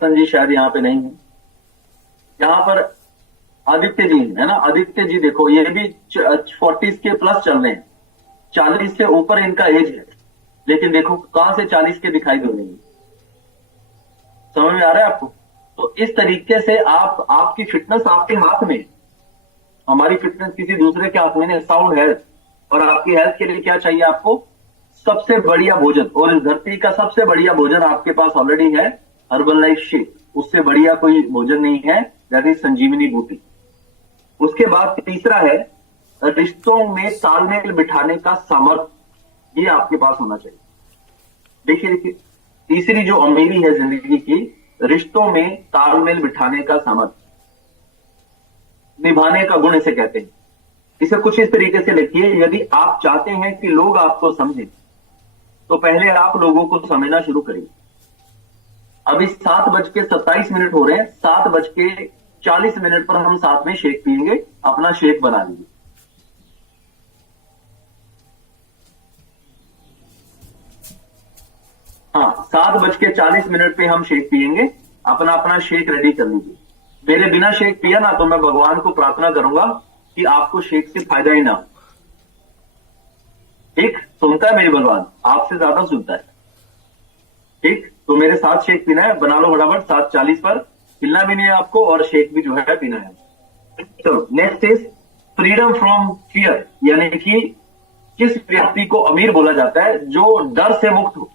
हसन जी शायद यहां पे नहीं है। यहां पर आदित्य जी है ना, आदित्य जी देखो, ये भी 40 के प्लस चल रहे हैं, 40 से ऊपर इनका एज है, लेकिन देखो कहां से 40 के दिखाई दे रहे हैं। समझ में आ रहा है आपको? तो इस तरीके से आपकी फिटनेस आपके हाथ में, हमारी फिटनेस किसी दूसरे के हाथ में नहीं। साउंड हेल्थ, और आपकी हेल्थ के लिए क्या चाहिए आपको? सबसे बढ़िया भोजन, और इस धरती का सबसे बढ़िया भोजन आपके पास ऑलरेडी है, हर्बल लाइफ शेक। उससे बढ़िया कोई भोजन नहीं है, दैट इज संजीवनी बूटी। उसके बाद तीसरा है रिश्तों में तालमेल बिठाने का सामर्थ्य, ये आपके पास होना चाहिए। देखिए, तीसरी जो अमीरी है जिंदगी की, रिश्तों में तालमेल बिठाने का सामर्थ्य, निभाने का गुण इसे कहते हैं। इसे कुछ इस तरीके से लिखिए, यदि आप चाहते हैं कि लोग आपको समझें, तो पहले आप लोगों को समझना शुरू करिए। अभी 7:27 हो रहे हैं, 7:40 पर हम साथ में शेक पियेंगे, अपना शेक बना लीजिए। हाँ, 7:40 पे हम शेक पियेंगे, अपना अपना शेक रेडी कर लीजिए। मेरे बिना शेक पिया ना तो मैं भगवान को प्रार्थना करूंगा कि आपको शेक से फायदा ही ना हो। ठीक, सुनता है मेरी भगवान, आपसे ज्यादा सुनता है। ठीक, तो मेरे साथ शेक पीना है, बना लो फटाफट। 7:40 पर हिलना भी नहीं है आपको और शेक भी जो है पीना है। चलो, next is freedom from fear, यानी कि किस व्यक्ति को अमीर बोला जाता है? जो डर से मुक्त हो।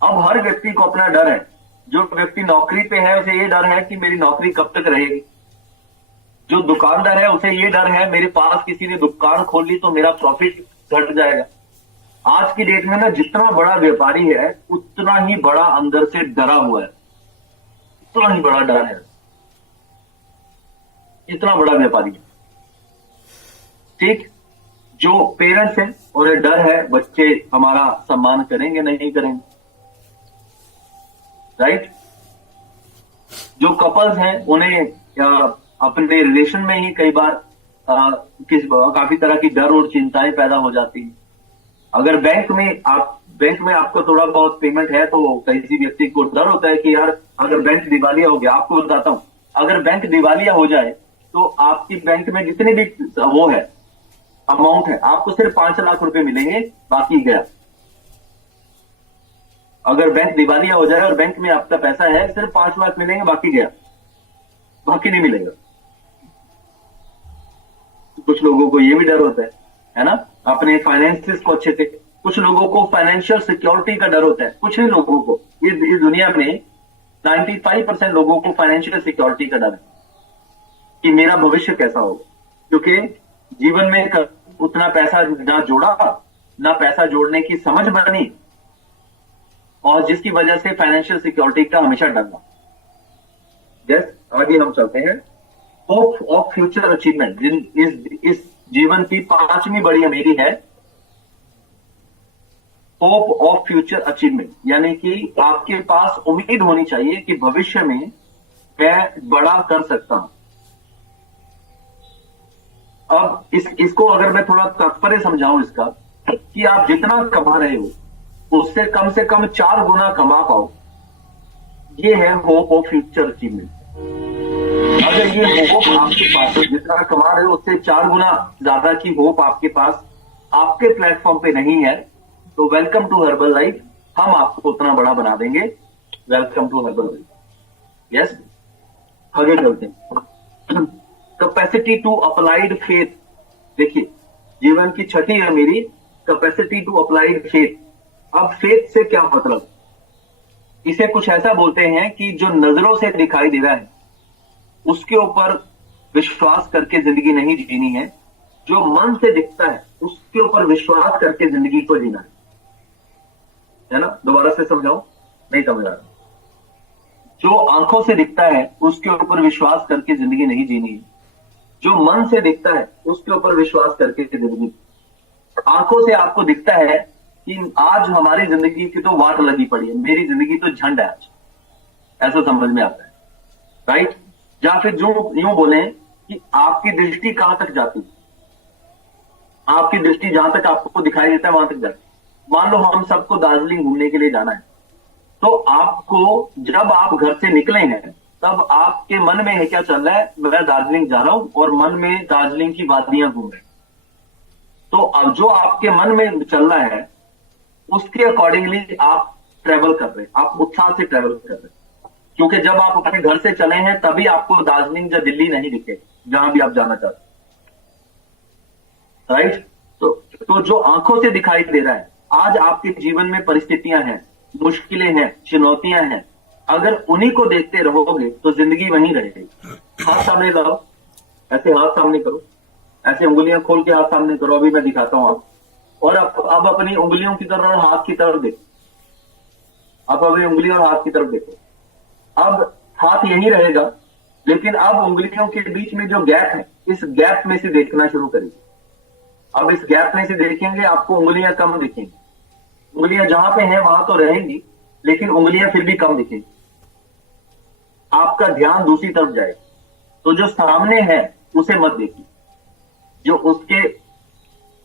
अब हर व्यक्ति को अपना डर है। जो व्यक्ति नौकरी पे है उसे ये डर है कि मेरी नौकरी कब तक रहेगी। जो दुकानदार है उसे ये डर है मेरे पास किसी ने दुकान खोल ली तो मेरा प्रॉफिट घट जाएगा। आज की डेट में ना जितना बड़ा व्यापारी है उतना ही बड़ा अंदर से डरा हुआ है, उतना ही बड़ा डर है, इतना बड़ा व्यापारी है। ठीक, जो पेरेंट्स हैं उन्हें डर है बच्चे हमारा सम्मान करेंगे नहीं करेंगे, राइट। जो कपल्स हैं उन्हें अपने रिलेशन में ही कई बार काफी तरह की डर और चिंताएं पैदा हो जाती हैं। अगर बैंक में आपको थोड़ा बहुत पेमेंट है तो किसी व्यक्ति को डर होता है कि यार अगर बैंक दिवालिया हो गया, आपको बताता हूं, अगर बैंक दिवालिया हो जाए तो आपकी बैंक में जितनी भी वो है अमाउंट है, आपको सिर्फ 5 लाख रुपए मिलेंगे, बाकी गया। अगर बैंक दिवालिया हो जाए और बैंक में आपका पैसा है, सिर्फ 5 लाख मिलेंगे, बाकी गया, बाकी नहीं मिलेगा। कुछ लोगों को ये भी डर होता है ना, अपने फाइनेंसिस को अच्छे से। कुछ लोगों को फाइनेंशियल सिक्योरिटी का डर होता है, कुछ ही लोगों को। इस दुनिया में 95% लोगों को फाइनेंशियल सिक्योरिटी का डर है कि मेरा भविष्य कैसा होगा, क्योंकि जीवन में उतना पैसा ना जोड़ा, ना पैसा जोड़ने की समझ बनी, और जिसकी वजह से फाइनेंशियल सिक्योरिटी का हमेशा डर था। यस, आगे हम चलते हैं। होप ऑफ फ्यूचर अचीवमेंट, इस जीवन की 5वीं बड़ी अमीरी है होप ऑफ फ्यूचर अचीवमेंट, यानी कि आपके पास उम्मीद होनी चाहिए कि भविष्य में मैं बड़ा कर सकता हूं। अब इसको अगर मैं थोड़ा तात्पर्य समझाऊं इसका, कि आप जितना कमा रहे हो उससे कम से कम 4 गुना कमा पाओ, ये है होप ऑफ फ्यूचर अचीवमेंट। अगर ये होप आपके पास जितना कमा रहे हो उससे 4 गुना ज्यादा की होप आपके पास आपके प्लेटफॉर्म पे नहीं है, तो वेलकम टू हर्बल लाइफ, हम आपको उतना बड़ा बना देंगे। Welcome to Herbalife. Yes, आगे चलते हैं। कैपेसिटी टू अप्लाइड फेथ, देखिए जीवन की 6ठी अमीरी कैपेसिटी टू अप्लाइड फेथ। अब फेथ से क्या मतलब? इसे कुछ ऐसा बोलते हैं कि जो नजरों से दिखाई दे रहा है उसके ऊपर विश्वास करके जिंदगी नहीं जीनी है, जो मन से दिखता है उसके ऊपर विश्वास करके जिंदगी को जीना है ना। दोबारा से समझाऊं, नहीं समझ रहा। जो आंखों से दिखता है उसके ऊपर विश्वास करके जिंदगी नहीं जीनी है, जो मन से दिखता है उसके ऊपर विश्वास करके जिंदगी। आंखों से आपको दिखता है कि आज हमारी जिंदगी की तो वाट लगी पड़ी है, मेरी जिंदगी तो झंड है आज, ऐसा समझ में आता है, राइट। या फिर जो यूं बोले कि आपकी दृष्टि कहां तक जाती है, आपकी दृष्टि जहां तक आपको दिखाई देता है वहां तक जाती है। मान लो हम सबको दार्जिलिंग घूमने के लिए जाना है, तो आपको जब आप घर से निकले हैं तब आपके मन में है क्या चल रहा है? मैं दार्जिलिंग जा रहा हूं, और मन में दार्जिलिंग की वादियां घूम रही। तो अब जो आपके मन में चल रहा है उसके अकॉर्डिंगली आप ट्रेवल कर रहे हैं, आप उत्साह से ट्रेवल कर रहे हैं, क्योंकि जब आप अपने घर से चले हैं तभी आपको दार्जिलिंग या दिल्ली नहीं दिखे, जहां भी आप जाना चाहते, राइट। तो जो आंखों से दिखाई दे रहा है, आज आपके जीवन में परिस्थितियां हैं, मुश्किलें हैं, चुनौतियां हैं, अगर उन्हीं को देखते रहोगे तो जिंदगी वहीं रहेगी। हाथ सामने लाओ, ऐसे हाथ सामने करो, ऐसे उंगलियां खोल के हाथ सामने करो, अभी मैं दिखाता हूं आप। और अब अपनी उंगलियों की तरफ और हाथ की तरफ देखो, अब अपनी उंगली और हाथ की तरफ देखो। अब हाथ यहीं रहेगा, लेकिन अब उंगलियों के बीच में जो गैप है, इस गैप में से देखना शुरू करिए। अब इस गैप में से देखेंगे, आपको उंगलियां कम दिखेंगी। उंगलियां जहां पे हैं वहां तो रहेंगी, लेकिन उंगलियां फिर भी कम दिखेंगी। आपका ध्यान दूसरी तरफ जाएगा। तो जो सामने है उसे मत देखिए, जो उसके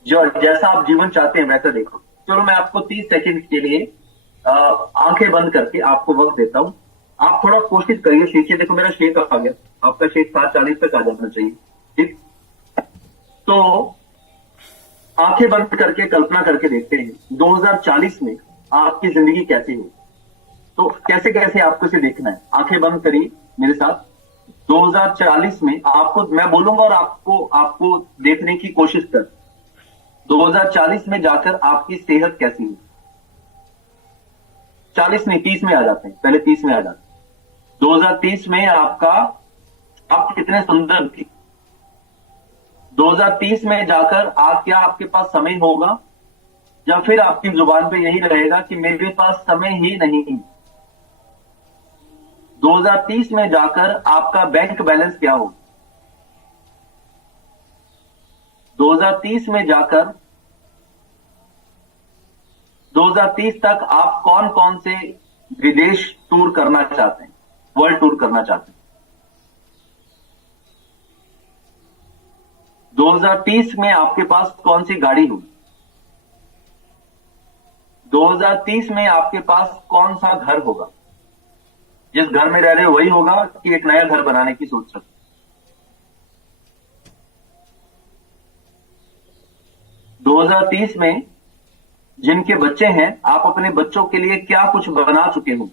जो जैसा आप जीवन चाहते हैं वैसा देखो। चलो मैं आपको 30 सेकंड के लिए आंखें बंद करके आपको वक्त देता हूं। आप थोड़ा कोशिश करिए, सीखिए। देखो मेरा शेक आ गया, आपका शेक 7:40 तक आ जाना चाहिए। ठीक, तो आंखें बंद करके कल्पना करके देखते हैं 2040 में आपकी जिंदगी कैसी हो। तो कैसे कैसे आपको इसे देखना है, आंखें बंद करिए मेरे साथ। 2040 में आपको मैं बोलूंगा और आपको आपको देखने की कोशिश कर। 2040 में जाकर आपकी सेहत कैसी है। 40 नहीं, 30 में आ जाते हैं, पहले 30 में आ जाते हैं। 2030 में आप कितने सुंदर थे। 2030 में जाकर क्या आपके पास समय होगा, या फिर आपकी जुबान पे यही रहेगा कि मेरे पास समय ही नहीं। 2030 में जाकर आपका बैंक बैलेंस क्या होगा। 2030 में जाकर 2030 तक आप कौन कौन से विदेश टूर करना चाहते हैं, वर्ल्ड टूर करना चाहते हैं। 2030 में आपके पास कौन सी गाड़ी होगी। 2030 में आपके पास कौन सा घर होगा। जिस घर में रह रहे हो वही होगा कि एक नया घर बनाने की सोच सकते। 2030 में जिनके बच्चे हैं, आप अपने बच्चों के लिए क्या कुछ बना चुके हो।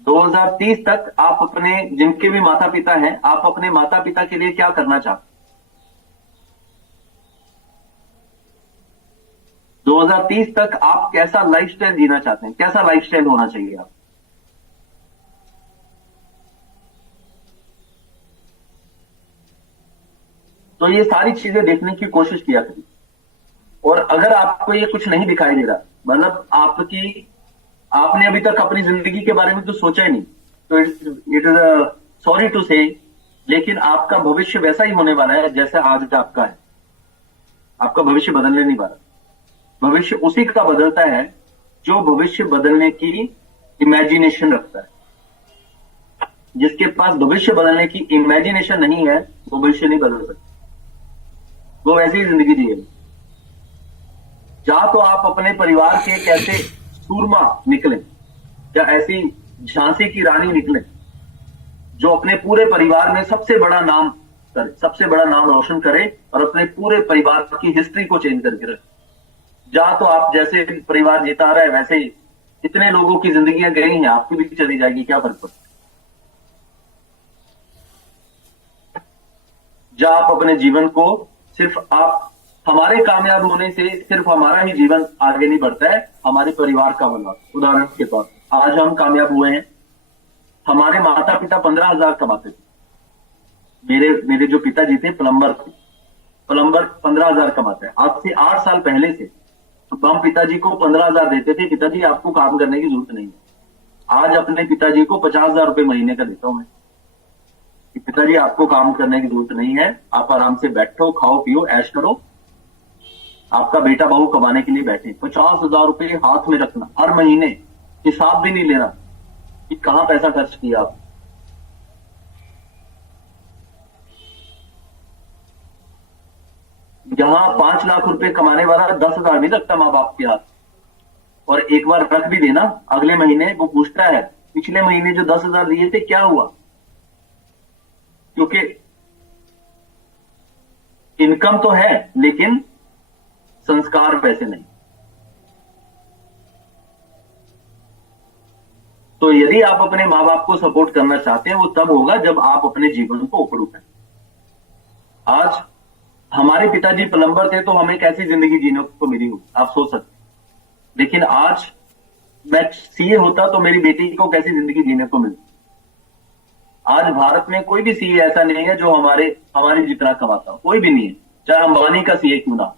2030 तक आप अपने, जिनके भी माता पिता हैं, आप अपने माता पिता के लिए क्या करना चाहते हैं। 2030 तक आप कैसा लाइफस्टाइल जीना चाहते हैं, कैसा लाइफस्टाइल होना चाहिए आप। तो ये सारी चीजें देखने की कोशिश किया करिए। और अगर आपको ये कुछ नहीं दिखाई दे रहा, मतलब आपने अभी तक अपनी जिंदगी के बारे में तो सोचा ही नहीं, तो इट इज सॉरी टू से, लेकिन आपका भविष्य वैसा ही होने वाला है जैसा आज आपका है। आपका भविष्य बदलने नहीं वाला। भविष्य उसी का बदलता है जो भविष्य बदलने की इमेजिनेशन रखता है। जिसके पास भविष्य बदलने की इमेजिनेशन नहीं है वो भविष्य नहीं बदल सकता, वो वैसी ही जिंदगी जिएगा। या तो आप अपने परिवार के एक ऐसे सूरमा निकले, या ऐसी झांसी की रानी निकले जो अपने पूरे परिवार में सबसे बड़ा नाम करे, सबसे बड़ा नाम रोशन करे और अपने पूरे परिवार की हिस्ट्री को चेंज करके रखे। या तो आप जैसे परिवार जीता रहा है वैसे ही इतने लोगों की जिंदगियां गई हैं, आपकी भी चली जाएगी, क्या फर्क पड़ता है। या आप अपने जीवन को सिर्फ हमारे कामयाब होने से सिर्फ हमारा ही जीवन आगे नहीं बढ़ता है, हमारे परिवार का बना। उदाहरण के तौर पर आज हम कामयाब हुए हैं, हमारे माता पिता 15,000 कमाते थे। मेरे जो पिताजी थे प्लम्बर थे, प्लम्बर 15,000 कमाते हैं। आज से 8 साल पहले से हम पिताजी को 15,000 देते थे, पिताजी आपको काम करने की जरूरत नहीं है। आज अपने पिताजी को 50,000 रुपए महीने का देता हूं मैं, पिताजी आपको काम करने की जरूरत नहीं है, आप आराम से बैठो, खाओ पियो, ऐश करो। आपका बेटा बहू कमाने के लिए बैठे। 50,000 रुपए हाथ में रखना हर महीने, हिसाब भी नहीं लेना कि कहां पैसा खर्च किया आप। जहां 5 लाख रुपए कमाने वाला 10,000 नहीं रखता मां बाप के हाथ, और एक बार रख भी देना, अगले महीने वो पूछता है पिछले महीने जो 10,000 दिए थे क्या हुआ। क्योंकि इनकम तो है लेकिन संस्कार वैसे नहीं। तो यदि आप अपने मां बाप को सपोर्ट करना चाहते हैं वो तब होगा जब आप अपने जीवन को ऊपर उठाएं। आज हमारे पिताजी प्लम्बर थे तो हमें कैसी जिंदगी जीने को मिली हो आप सोच सकते, लेकिन आज मैं सीए होता तो मेरी बेटी को कैसी जिंदगी जीने को मिली। आज भारत में कोई भी सीए ऐसा नहीं है जो हमारे जितना कमाता हो, कोई भी नहीं है, चाहे अंबानी का सीए क्यों ना।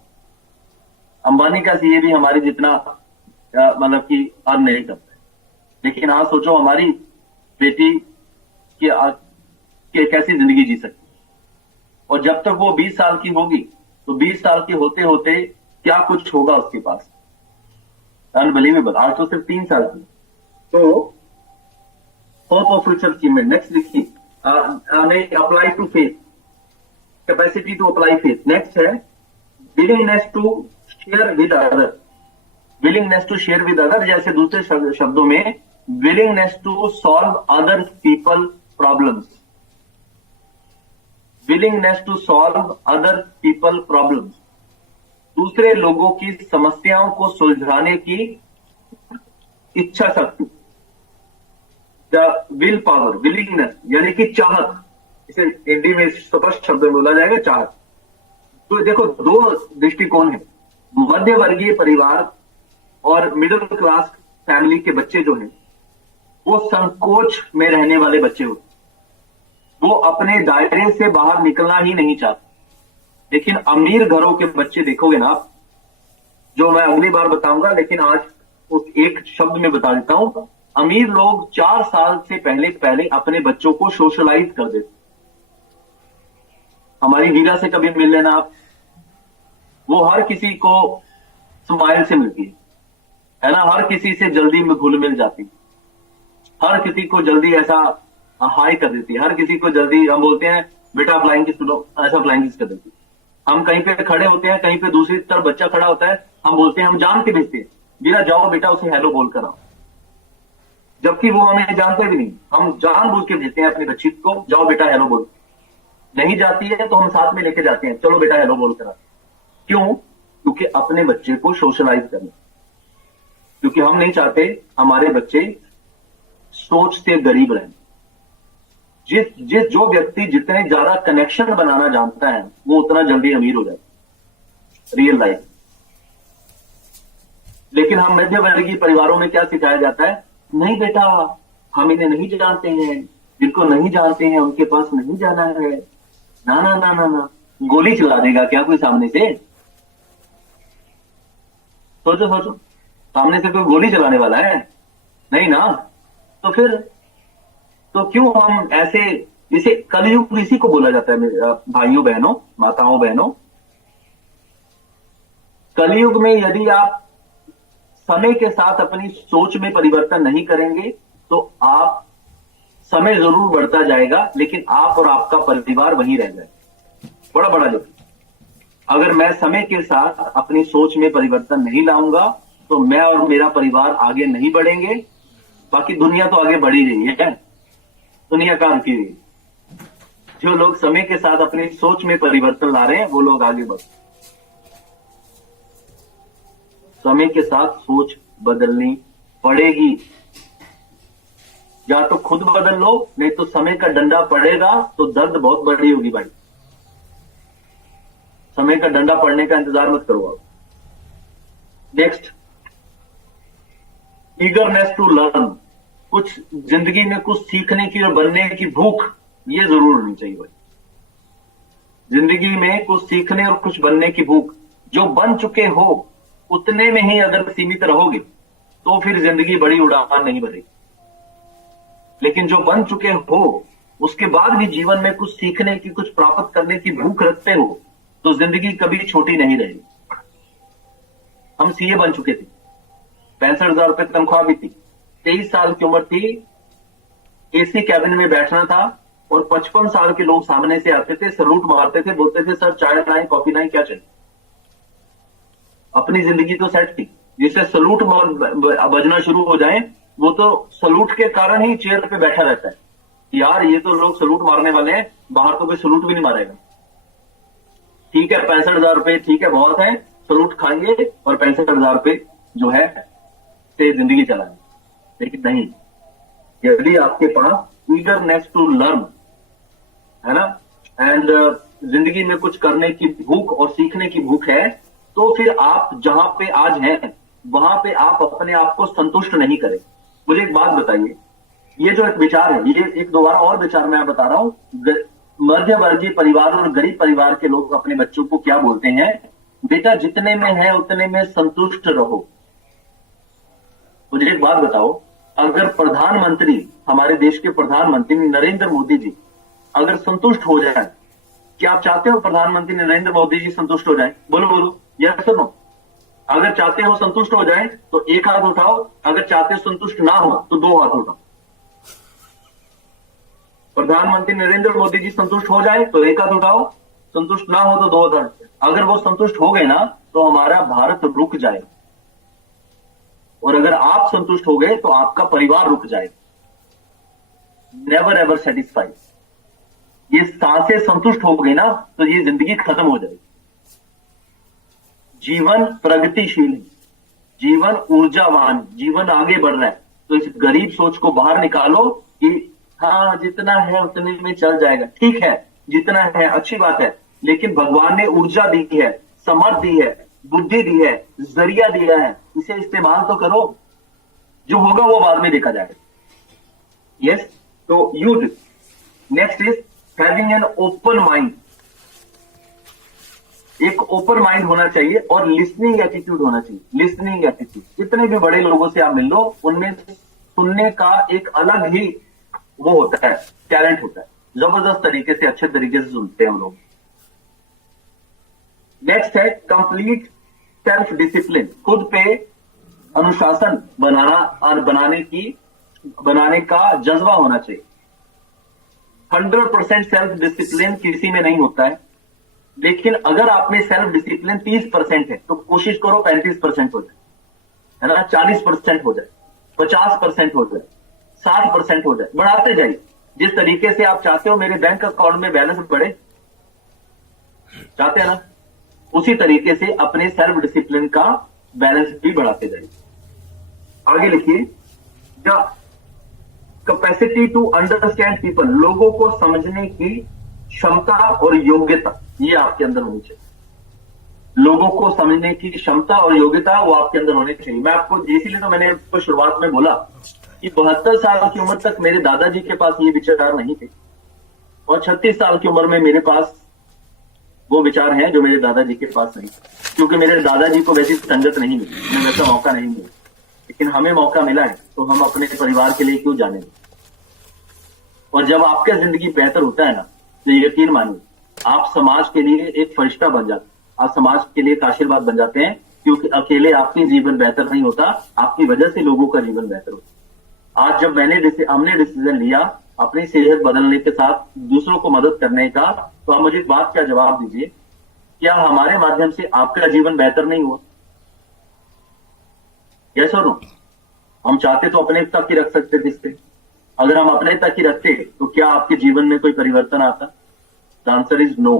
अंबानी का सीए भी हमारे जितना मतलब कि अर्न नहीं करता है। लेकिन आज सोचो हमारी बेटी की कैसी जिंदगी जी सकती है। और जब तक वो 20 साल की होगी तो 20 साल की होते होते क्या कुछ होगा उसके पास, अनबिलीवेबल। आज तो सिर्फ 3 साल की। तो hope of future achievement, next लिखिए, apply to faith, capacity to apply faith. Next है willingness to share with other, willingness to share with other, जैसे दूसरे शब्दों में willingness to solve other people problems, willingness to solve other people problems, दूसरे लोगों की समस्याओं को सुलझाने की इच्छा शक्ति, द विल पावर, विलिंगनेस यानी कि चाहत, इसे हिंदी में स्पष्ट शब्द में बोला जाएगा चाहत। तो देखो, दो दृष्टिकोण है, मध्य वर्गीय परिवार और मिडिल क्लास फैमिली के बच्चे जो हैं वो संकोच में रहने वाले बच्चे होते, वो अपने दायरे से बाहर निकलना ही नहीं चाहते। लेकिन अमीर घरों के बच्चे देखोगे ना आप, जो मैं अगली बार बताऊंगा, लेकिन आज उस एक शब्द में बता देता हूं, अमीर लोग 4 साल से पहले अपने बच्चों को सोशलाइज कर देते। हमारी वीरा से कभी मिल लेना आप, वो हर किसी को स्माइल से मिलती है ना, हर किसी से जल्दी में घुल मिल जाती, हर किसी को जल्दी ऐसा हाई कर देती है, हर किसी को जल्दी, हम बोलते हैं बेटा फ्लाइंग किस लो, ऐसा फ्लाइंग किस कर देती। हम कहीं पे खड़े होते हैं, कहीं पे दूसरी तरफ बच्चा खड़ा होता है, हम बोलते हैं, हम जान के भेजते हैं, वीरा जाओ बेटा उसे हेलो बोल कर आओ, जबकि वो हमें जानते भी नहीं, हम जानबूझ के भेजते हैं अपनी बच्ची को, जाओ बेटा हेलो बोल। नहीं जाती है तो हम साथ में लेके जाते हैं, चलो बेटा हेलो बोल कर आओ। क्यों? क्योंकि अपने बच्चे को सोशलाइज करना, क्योंकि हम नहीं चाहते हमारे बच्चे सोच से गरीब रहें। जो व्यक्ति जितने ज्यादा कनेक्शन बनाना जानता है वो उतना जल्दी अमीर हो जाए रियल लाइफ। लेकिन हम मध्य वर्गीय परिवारों में क्या सिखाया जाता है, नहीं बेटा हम इन्हें नहीं जानते हैं, जिनको नहीं जानते हैं उनके पास नहीं जाना है, ना ना ना ना ना, गोली चला देगा क्या कोई सामने से? सोचो सोचो, सामने से कोई गोली चलाने वाला है? नहीं ना। तो फिर तो क्यों हम ऐसे, इसे कलयुग इसी को बोला जाता है मेरे भाइयों बहनों, माताओं बहनों। कलयुग में यदि आप समय के साथ अपनी सोच में परिवर्तन नहीं करेंगे तो आप, समय जरूर बढ़ता जाएगा लेकिन आप और आपका परिवार वहीं रह जाएगा। बड़ा बड़ा जो, अगर मैं समय के साथ अपनी सोच में परिवर्तन नहीं लाऊंगा तो मैं और मेरा परिवार आगे नहीं बढ़ेंगे। बाकी दुनिया तो आगे बढ़ ही रही है, दुनिया काम की रही है। जो लोग समय के साथ अपनी सोच में परिवर्तन ला रहे हैं वो लोग आगे बढ़, समय के साथ सोच बदलनी पड़ेगी। या तो खुद बदल लो, नहीं तो समय का डंडा पड़ेगा तो दर्द बहुत बड़ी होगी भाई। समय का डंडा पड़ने का इंतजार मत करो आप। नेक्स्ट, ईगरनेस टू लर्न, कुछ जिंदगी में कुछ सीखने की और बनने की भूख, ये जरूर होनी चाहिए भाई। जिंदगी में कुछ सीखने और कुछ बनने की भूख, जो बन चुके हो उतने में ही अगर सीमित रहोगे तो फिर जिंदगी बड़ी उड़ान नहीं भरेगी। लेकिन जो बन चुके हो उसके बाद भी जीवन में कुछ सीखने की, कुछ प्राप्त करने की भूख रखते हो तो जिंदगी कभी छोटी नहीं रहेगी। हम सीए बन चुके थे, 65,000 रुपए तनख्वाह भी थी, 23 साल की उम्र थी, एसी कैबिन में बैठना था और 55 साल के लोग सामने से आते थे, सलूट मारते थे, बोलते थे सर चाय लाएं, कॉफी लाएं, क्या चाहिए। अपनी जिंदगी तो सेट थी। जिससे सलूट बजना शुरू हो जाए वो तो सलूट के कारण ही चेयर पे बैठा रहता है, यार ये तो लोग सलूट मारने वाले हैं, बाहर तो कोई सलूट भी नहीं मारेगा। ठीक है 65,000 रुपए ठीक है, बहुत है, सलूट खाएंगे और 65,000 रुपए जो है से जिंदगी चलाएंगे। लेकिन नहीं, यदि आपके पास ईगरनेस टू लर्न है ना, एंड जिंदगी में कुछ करने की भूख और सीखने की भूख है, तो फिर आप जहां पे आज हैं वहां पे आप अपने आप को संतुष्ट नहीं करें। मुझे एक बात बताइए, ये जो एक विचार है, ये एक दोबारा और विचार मैं बता रहा हूं। मध्य वर्गीय परिवार और गरीब परिवार के लोग अपने बच्चों को क्या बोलते हैं, बेटा जितने में है उतने में संतुष्ट रहो। मुझे एक बात बताओ, अगर प्रधानमंत्री, हमारे देश के प्रधानमंत्री नरेंद्र मोदी जी अगर संतुष्ट हो जाए, क्या आप चाहते हो प्रधानमंत्री नरेंद्र मोदी जी संतुष्ट हो जाए? बोलो बोलो, यस और नो। अगर चाहते हो संतुष्ट हो जाए तो एक हाथ उठाओ, अगर चाहते हो संतुष्ट ना हो तो दो हाथ उठाओ। प्रधानमंत्री नरेंद्र मोदी जी संतुष्ट हो जाए तो एक हाथ उठाओ, संतुष्ट ना हो तो दो हाथ उठाओ। अगर वो संतुष्ट हो गए ना तो हमारा भारत रुक जाएगा, और अगर आप संतुष्ट हो गए तो आपका परिवार रुक जाएगा। Never ever satisfied. ये सांसें संतुष्ट हो गई ना तो ये जिंदगी खत्म हो जाएगी। जीवन प्रगतिशील है, जीवन ऊर्जावान, जीवन आगे बढ़ रहा है। तो इस गरीब सोच को बाहर निकालो कि हाँ जितना है उतने में चल जाएगा। ठीक है, जितना है अच्छी बात है, लेकिन भगवान ने ऊर्जा दी है, समर्थ दी है, बुद्धि दी है, जरिया दिया है, इसे इस्तेमाल तो करो। जो होगा वो बाद में देखा जाएगा। यस, तो youth next is having an open mind. एक ओपन माइंड होना चाहिए और लिसनिंग एटीट्यूड होना चाहिए। लिसनिंग एटीट्यूड, जितने भी बड़े लोगों से आप मिल लो उनमें सुनने का एक अलग ही वो होता है, टैलेंट होता है। जबरदस्त तरीके से, अच्छे तरीके से सुनते हैं हम लोग। नेक्स्ट है कंप्लीट सेल्फ डिसिप्लिन। खुद पे अनुशासन बनाना और बनाने का जज्बा होना चाहिए। 100% सेल्फ डिसिप्लिन किसी में नहीं होता है, लेकिन अगर आप में सेल्फ डिसिप्लिन 30% है तो कोशिश करो 35% हो जाए, है ना, 40% हो जाए, 50% हो जाए, 60% हो जाए, बढ़ाते जाइए। जिस तरीके से आप चाहते हो मेरे बैंक अकाउंट में बैलेंस बढ़े, चाहते हैं ना, उसी तरीके से अपने सेल्फ डिसिप्लिन का बैलेंस भी बढ़ाते जाइए। आगे लिखिए, the capacity to understand people. लोगों को समझने की क्षमता और योग्यता ये आपके अंदर होनी चाहिए। लोगों को समझने की क्षमता और योग्यता वो आपके अंदर होनी चाहिए। मैं आपको इसीलिए तो मैंने आपको शुरुआत में बोला कि 72 साल की उम्र तक मेरे दादाजी के पास ये विचार नहीं थे, और 36 साल की उम्र में मेरे पास वो विचार हैं जो मेरे दादाजी के पास नहीं, क्योंकि मेरे दादाजी को वैसी संगत नहीं मिली, उन्हें वैसा मौका नहीं मिला। लेकिन हमें मौका मिला है तो हम अपने परिवार के लिए क्यों जानेंगे। और जब आपका जिंदगी बेहतर होता है ना तो यकीन मानिए आप समाज के लिए एक फरिश्ता बन जाते हैं, आप समाज के लिए एक आशीर्वाद बन जाते हैं, क्योंकि अकेले आपकी जीवन बेहतर नहीं होता, आपकी वजह से लोगों का जीवन बेहतर होता। आज जब हमने डिसीजन लिया अपनी सेहत बदलने के साथ दूसरों को मदद करने का, तो आप मुझे एक बात का जवाब दीजिए, क्या हमारे माध्यम से आपका जीवन बेहतर नहीं हुआ? यस और नो? हम चाहते तो अपने तक ही रख सकते थे इससे। अगर हम अपने तक ही रखते तो क्या आपके जीवन में कोई परिवर्तन आता? The answer is no.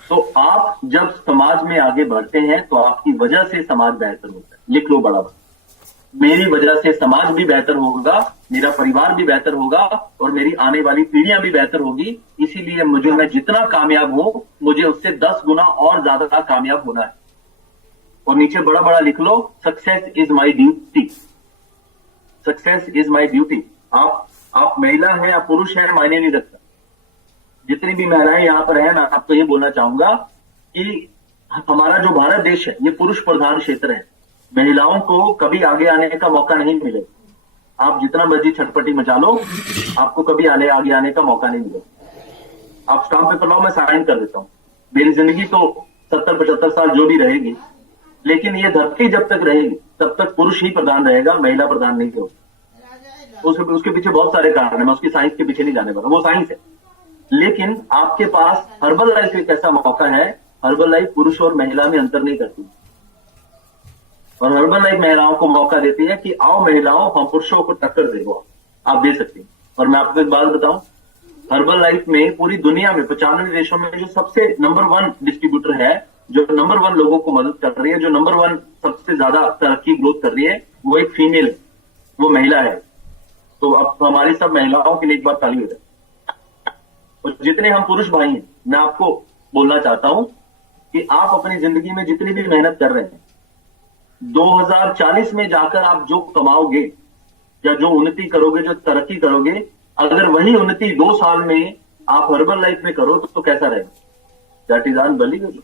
तो आप जब समाज में आगे बढ़ते हैं तो आपकी वजह से समाज बेहतर होता है। लिख लो बड़ा, मेरी वजह से समाज भी बेहतर होगा, मेरा परिवार भी बेहतर होगा, और मेरी आने वाली पीढ़ियां भी बेहतर होगी। इसीलिए मैं जितना कामयाब हूं, मुझे उससे 10 गुना और ज्यादा कामयाब होना है। और नीचे बड़ा बड़ा लिख लो, success is my duty. Success is my duty. आप महिला है या पुरुष है मायने नहीं रखता। जितनी भी महिलाएं यहां पर है, मैं आपको ये बोलना चाहूंगा कि हमारा जो भारत देश है ये पुरुष प्रधान क्षेत्र है। महिलाओं को कभी आगे आने का मौका नहीं मिलेगा। आप जितना मर्जी छटपटी मचा लो, आपको कभी आगे आने का मौका नहीं मिलेगा। आप स्टाम्प पेपर लाओ, मैं साइन कर देता हूं। मेरी जिंदगी तो 70-75 साल जो भी रहेगी, लेकिन ये धरती जब तक रहेगी तब तक पुरुष ही प्रधान रहेगा, महिला प्रधान नहीं होगा। उसके पीछे बहुत सारे कारण है, मैं उसकी साइंस के पीछे नहीं जाने वाला, वो साइंस है। लेकिन आपके पास हर्बल लाइफ एक ऐसा मौका है, हर्बल लाइफ पुरुष और महिला में अंतर नहीं करती, और हर्बल लाइफ महिलाओं को मौका देती है कि आओ महिलाओं, हम पुरुषों को टक्कर दे, वो आप दे सकती हैं। और मैं आपको एक बात बताऊं, हर्बल लाइफ में पूरी दुनिया में 95 देशों में जो सबसे नंबर 1 डिस्ट्रीब्यूटर है, जो नंबर 1 लोगों को मदद कर रही है, जो नंबर 1 सबसे ज्यादा तरक्की ग्रोथ कर रही है, वो एक फीमेल है, वो महिला है। तो अब हमारी सब महिलाओं के लिए एक बार ताली हो जाए। और जितने हम पुरुष भाई हैं, मैं आपको बोलना चाहता हूं कि आप अपनी जिंदगी में जितनी भी मेहनत कर रहे हैं, 2040 में जाकर आप जो कमाओगे या जो उन्नति करोगे, जो तरक्की करोगे, अगर वही उन्नति 2 साल में आप हर्बल लाइफ में करो तो कैसा रहेगा? That is unbelievable.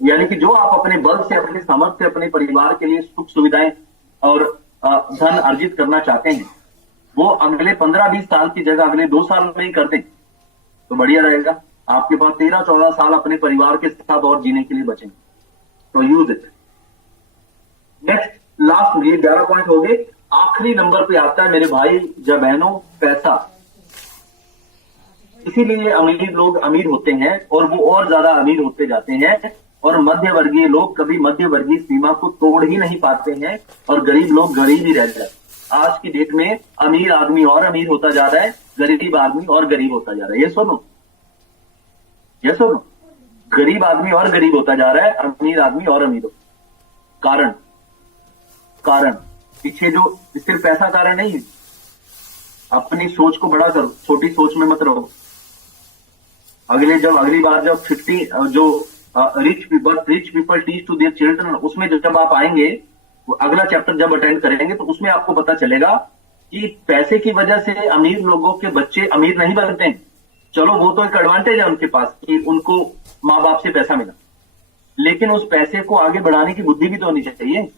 यानी कि जो आप अपने बल से, अपने सामर्थ्य से अपने परिवार के लिए सुख सुविधाएं और धन अर्जित करना चाहते हैं, वो अगले 15-20 साल की जगह अगले 2 साल में ही कर दें तो बढ़िया रहेगा। आपके पास 13-14 साल अपने परिवार के साथ और जीने के लिए बचेंगे, तो यूज इट। नेक्स्ट लास्ट, ये 11 पॉइंट हो गए। आखिरी नंबर पे आता है मेरे भाई या बहनों, पैसा। इसीलिए अमीर लोग अमीर होते हैं और वो और ज्यादा अमीर होते जाते हैं, और मध्य वर्गीय लोग कभी मध्य वर्गीय सीमा को तोड़ ही नहीं पाते हैं, और गरीब लोग गरीब ही रह जाते हैं। आज की डेट में अमीर आदमी और अमीर होता जा रहा है, गरीब आदमी और गरीब होता जा रहा है। ये सुनो, ये सुनो, गरीब आदमी और गरीब होता जा रहा है, अमीर आदमी और अमीर हो। कारण कारण पीछे जो सिर्फ पैसा कारण नहीं है। अपनी सोच को बड़ा करो, छोटी सोच में मत रहो। अगली बार जब 50 जो rich people teach to their children, उसमें जब आप आएंगे, अगला चैप्टर जब अटेंड करेंगे, तो उसमें आपको पता चलेगा कि पैसे की वजह से अमीर लोगों के बच्चे अमीर नहीं बनते हैं। चलो वो तो एक एडवांटेज है उनके पास कि उनको माँ बाप से पैसा मिला, लेकिन उस पैसे को आगे बढ़ाने की बुद्धि भी तो होनी चाहिए।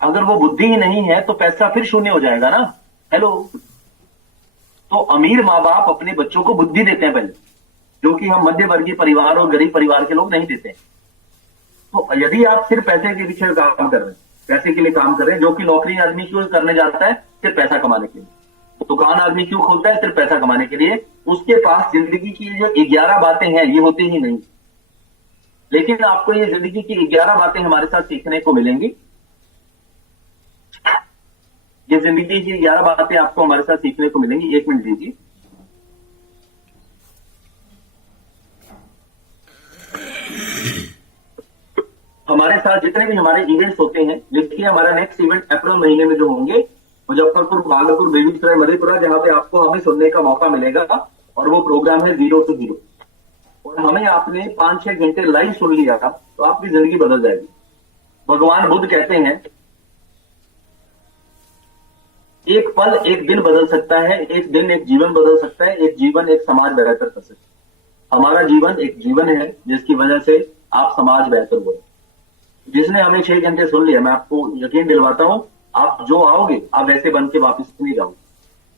अगर वो बुद्धि ही नहीं है तो पैसा फिर शून्य हो जाएगा ना। हेलो, तो अमीर माँ बाप अपने बच्चों को बुद्धि देते हैं पहले, जो कि हम मध्य वर्गीय परिवार और गरीब परिवार के लोग नहीं देते। तो यदि आप सिर्फ पैसे के पीछे काम कर रहे हैं, पैसे के लिए काम कर रहे हैं, जो कि नौकरी आदमी क्यों करने जाता है, सिर्फ पैसा कमाने के लिए। दुकान आदमी क्यों खोलता है, सिर्फ पैसा कमाने के लिए। उसके पास जिंदगी की जो 11 बातें हैं ये होती ही नहीं। लेकिन आपको ये जिंदगी की 11 बातें हमारे साथ सीखने को मिलेंगी। ये जिंदगी की 11 बातें आपको हमारे साथ सीखने को मिलेंगी। 1 मिनट दीजिए। हमारे साथ जितने भी हमारे इवेंट्स होते हैं, देखिए हमारा नेक्स्ट इवेंट अप्रैल महीने में जो होंगे, मुजफ्फरपुर, भागलपुर, बेगूसराय, मधेपुरा, जहां पे आपको हमें सुनने का मौका मिलेगा, और वो प्रोग्राम है 0 to Hero। और हमें आपने 5-6 घंटे लाइव सुन लिया तो आपकी जिंदगी बदल जाएगी। भगवान बुद्ध कहते हैं, एक पल एक दिन बदल सकता है, एक दिन एक जीवन बदल सकता है, एक जीवन एक समाज बेहतर कर सकता है। हमारा जीवन एक जीवन है जिसकी वजह से आप समाज बेहतर हुए। जिसने हमें 6 घंटे सुन लिया, मैं आपको यकीन दिलवाता हूं, आप जो आओगे आप वैसे बन के वापस नहीं जाओगे।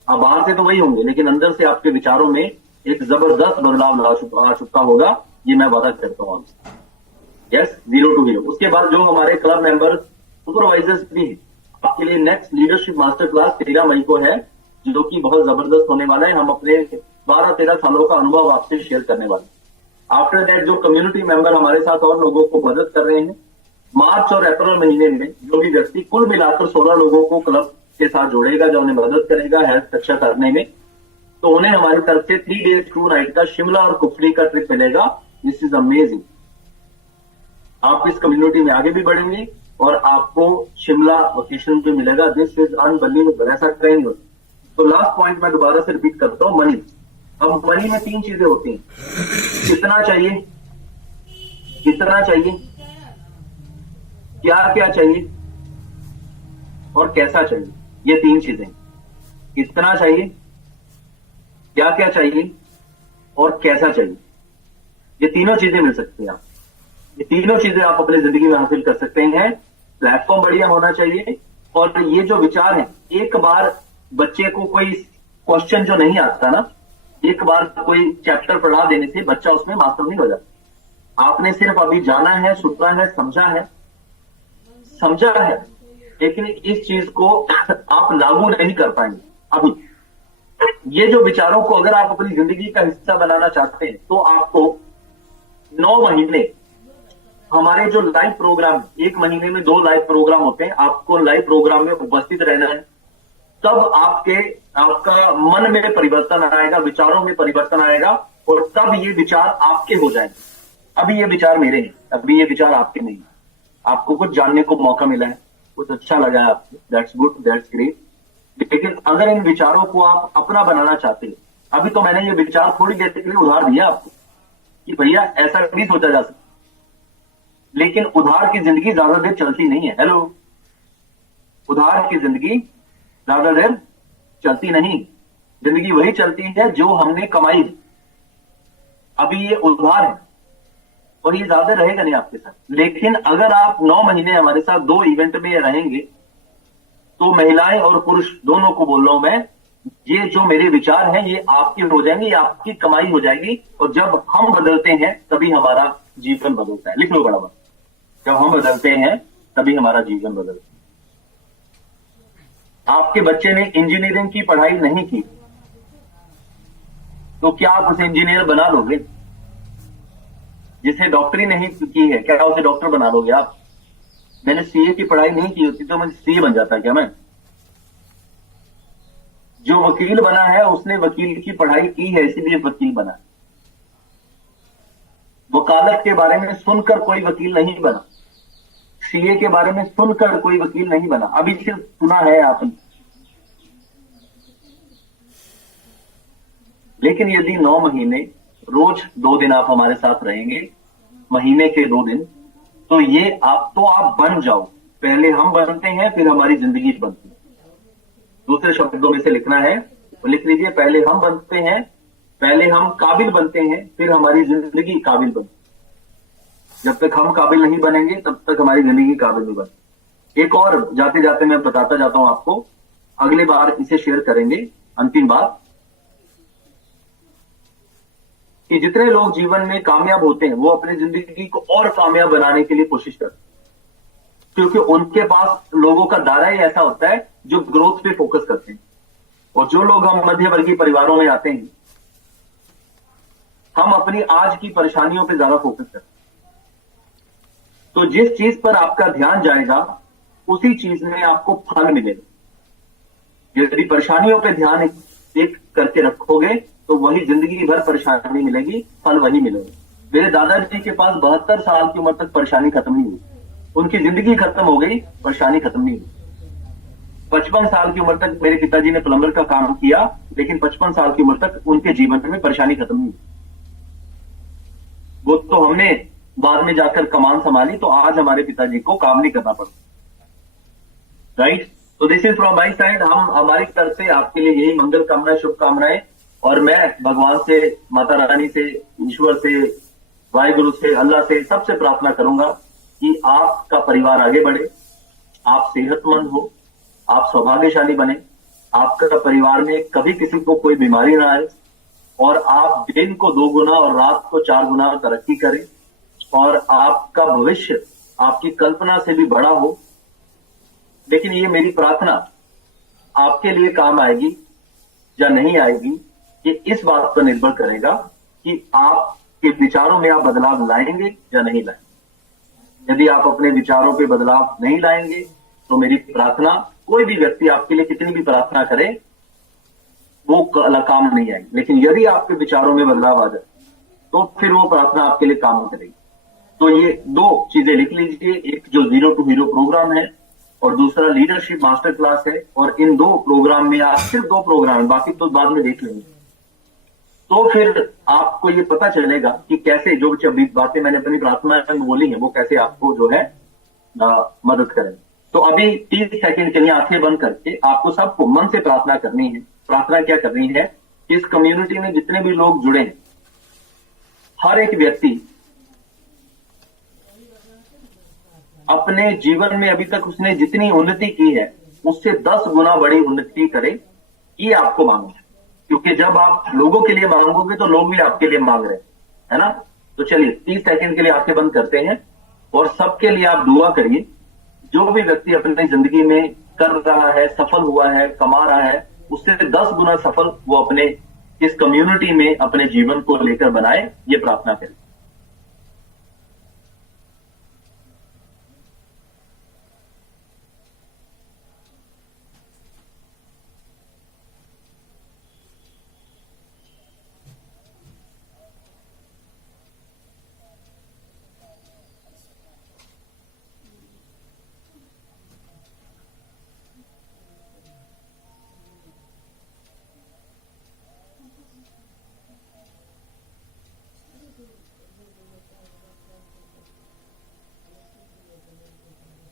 आप बाहर से तो वही होंगे, लेकिन अंदर से आपके विचारों में एक जबरदस्त बदलाव आ चुका होगा, ये मैं वादा करता हूं आपसे। Yes, 0 to Hero। उसके बाद जो हमारे क्लब मेंबर सुपरवाइजर्स भी हैं, आपके लिए नेक्स्ट लीडरशिप मास्टर क्लास 13 मई को है, जो कि बहुत जबरदस्त होने वाला है। हम अपने 12-13 सालों का अनुभव आपसे शेयर करने वाले। आफ्टर दैट जो कम्युनिटी मेंबर हमारे साथ और लोगों को मदद कर रहे हैं, मार्च और अप्रैल महीने में जो भी व्यक्ति कुल मिलाकर 16 लोगों को क्लब के साथ जोड़ेगा, जो उन्हें मदद करेगा हेल्थ रक्षा करने में, तो उन्हें हमारी तरफ से 3 days 2 night का शिमला और कुफरी का ट्रिप मिलेगा। This is amazing. आप इस कम्युनिटी में आगे भी बढ़ेंगे और आपको शिमला वोकेशन पे मिलेगा। दिस इज अनबिलीवेबल, ऐसा कहीं नहीं होता। तो लास्ट पॉइंट मैं दोबारा से रिपीट करता हूं, मनी। अब मनी में 3 चीजें होती हैं। कितना चाहिए, कितना चाहिए, क्या क्या चाहिए, और कैसा चाहिए। ये 3 चीजें, कितना चाहिए, क्या क्या चाहिए, और कैसा चाहिए। ये तीनों चीजें मिल सकती हैं। आप ये तीनों चीजें आप अपनी जिंदगी में हासिल कर सकते हैं। प्लेटफॉर्म बढ़िया होना चाहिए, और ये जो विचार है, एक बार बच्चे को कोई क्वेश्चन जो नहीं आता ना, एक बार कोई चैप्टर पढ़ा देने से बच्चा उसमें मास्टर नहीं हो जाता। आपने सिर्फ अभी जाना है, सुनना है, समझा है, लेकिन इस चीज को आप लागू नहीं कर पाएंगे अभी। ये जो विचारों को अगर आप अपनी जिंदगी का हिस्सा बनाना चाहते हैं, तो आपको 9 महीने हमारे जो लाइव प्रोग्राम, 1 महीने में 2 लाइव प्रोग्राम होते हैं, आपको लाइव प्रोग्राम में उपस्थित रहना है। तब आपका मन में परिवर्तन आएगा, विचारों में परिवर्तन आएगा, और तब ये विचार आपके हो जाएंगे। अभी ये विचार मेरे हैं, अभी ये विचार आपके नहीं। आपको कुछ जानने को मौका मिला है, कुछ अच्छा लगा है आपको, दैट्स गुड, दैट्स ग्रेट। लेकिन अगर इन विचारों को आप अपना बनाना चाहते हैं, अभी तो मैंने ये विचार थोड़ी देर के लिए उधार दिया आपको कि भैया ऐसा भी सोचा जा सकता, लेकिन उधार की जिंदगी ज्यादा देर चलती नहीं है। हेलो, उधार की जिंदगी ज्यादा देर चलती नहीं। जिंदगी वही चलती है जो हमने कमाई है। अभी ये उधार है और ये ज्यादा रहेगा नहीं आपके साथ। लेकिन अगर आप 9 महीने हमारे साथ 2 इवेंट में रहेंगे, तो महिलाएं और पुरुष दोनों को बोल रहा हूं मैं, ये जो मेरे विचार हैं ये आपके हो जाएंगे, ये आपकी कमाई हो जाएगी। और जब हम बदलते हैं तभी हमारा जीवन बदलता है। लिख लो बराबर, जब हम बदलते हैं तभी हमारा जीवन बदलता है। आपके बच्चे ने इंजीनियरिंग की पढ़ाई नहीं की तो क्या आप उसे इंजीनियर बना लोगे? जिसे डॉक्टरी नहीं की है क्या उसे डॉक्टर बना लोगे आप? मैंने सीए की पढ़ाई नहीं की होती तो मैं सीए बन जाता क्या मैं? जो वकील बना है उसने वकील की पढ़ाई की है इसीलिए वकील बना। वकालत के बारे में सुनकर कोई वकील नहीं बना, सीए के बारे में सुनकर कोई वकील नहीं बना, अभी सिर्फ सुना है आपने। लेकिन यदि 9 महीने रोज 2 दिन आप हमारे साथ रहेंगे, महीने के 2 दिन, तो ये आप बन जाओ। पहले हम बनते हैं फिर हमारी जिंदगी बनती है। दूसरे शब्दों में से लिखना है तो लिख लीजिए, पहले हम बनते हैं, पहले हम काबिल बनते हैं फिर हमारी जिंदगी काबिल बनती है। जब तक हम काबिल नहीं बनेंगे तब तक हमारी जिंदगी काबिल नहीं बनती। एक और जाते जाते मैं बताता जाता हूं आपको, अगले बार इसे शेयर करेंगे। अंतिम बात कि जितने लोग जीवन में कामयाब होते हैं वो अपनी जिंदगी को और कामयाब बनाने के लिए कोशिश करते हैं, क्योंकि उनके पास लोगों का दायरा ही ऐसा होता है जो ग्रोथ पे फोकस करते हैं। और जो लोग हम मध्य वर्गीय परिवारों में आते हैं, हम अपनी आज की परेशानियों पे ज्यादा फोकस करते हैं। तो जिस चीज पर आपका ध्यान जाएगा उसी चीज में आपको फल मिलेगा। यदि परेशानियों पे ध्यान एक करके रखोगे तो वही जिंदगी भर परेशानी मिलेगी, फल वही मिलेगा। मेरे दादाजी के पास 72 साल की उम्र तक परेशानी खत्म नहीं हुई, उनकी जिंदगी खत्म हो गई, परेशानी खत्म नहीं हुई। 55 साल की उम्र तक मेरे पिताजी ने प्लम्बर का काम किया, लेकिन 55 साल की उम्र तक उनके जीवन में परेशानी खत्म नहीं हुई। वो तो हमने बाद में जाकर कमान संभाली, तो आज हमारे पिताजी को काम नहीं करना पड़ता। राइट, तो this is from my side. हम हमारी तरफ से आपके लिए यही मंगल कामनाएं, शुभकामनाएं। और मैं भगवान से, माता रानी से, ईश्वर से, वाहिगुरु से, अल्लाह से, सबसे प्रार्थना करूंगा कि आपका परिवार आगे बढ़े, आप सेहतमंद हो, आप सौभाग्यशाली बने, आपका परिवार में कभी किसी को कोई बीमारी ना आए, और आप दिन को 2 गुना और रात को 4 गुना तरक्की करें, और आपका भविष्य आपकी कल्पना से भी बड़ा हो। लेकिन ये मेरी प्रार्थना आपके लिए काम आएगी या नहीं आएगी, ये इस बात पर निर्भर करेगा कि आपके विचारों में आप बदलाव लाएंगे या नहीं लाएंगे। यदि आप अपने विचारों पे बदलाव नहीं लाएंगे तो मेरी प्रार्थना, कोई भी व्यक्ति आपके लिए कितनी भी प्रार्थना करे वो काम नहीं आएगी। लेकिन यदि आपके विचारों में बदलाव आ जाए तो फिर वो प्रार्थना आपके लिए काम करेगी। तो ये 2 चीजें लिख लीजिए, एक जो 0 to Hero प्रोग्राम है और दूसरा लीडरशिप मास्टर क्लास है। और इन 2 प्रोग्राम में, आप सिर्फ 2 प्रोग्राम, बाकी तो बाद में देख लेंगे, तो फिर आपको ये पता चलेगा कि कैसे जो बातें मैंने अपनी प्रार्थना में बोली है वो कैसे आपको जो है मदद करें। तो अभी 30 सेकंड के लिए आंखें बंद करके आपको सबको मन से प्रार्थना करनी है। प्रार्थना क्या करनी है? इस कम्युनिटी में जितने भी लोग जुड़े हैं, हर एक व्यक्ति अपने जीवन में अभी तक उसने जितनी उन्नति की है उससे 10 गुना बड़ी उन्नति करे, ये आपको मांगना है। क्योंकि जब आप लोगों के लिए मांगोगे तो लोग भी आपके लिए मांग रहे हैं, है ना? तो चलिए 30 सेकंड के लिए आंखें बंद करते हैं और सबके लिए आप दुआ करिए। जो भी व्यक्ति अपनी जिंदगी में कर रहा है, सफल हुआ है, कमा रहा है, उससे 10 गुना सफल वो अपने इस कम्युनिटी में अपने जीवन को लेकर बनाए, ये प्रार्थना करें।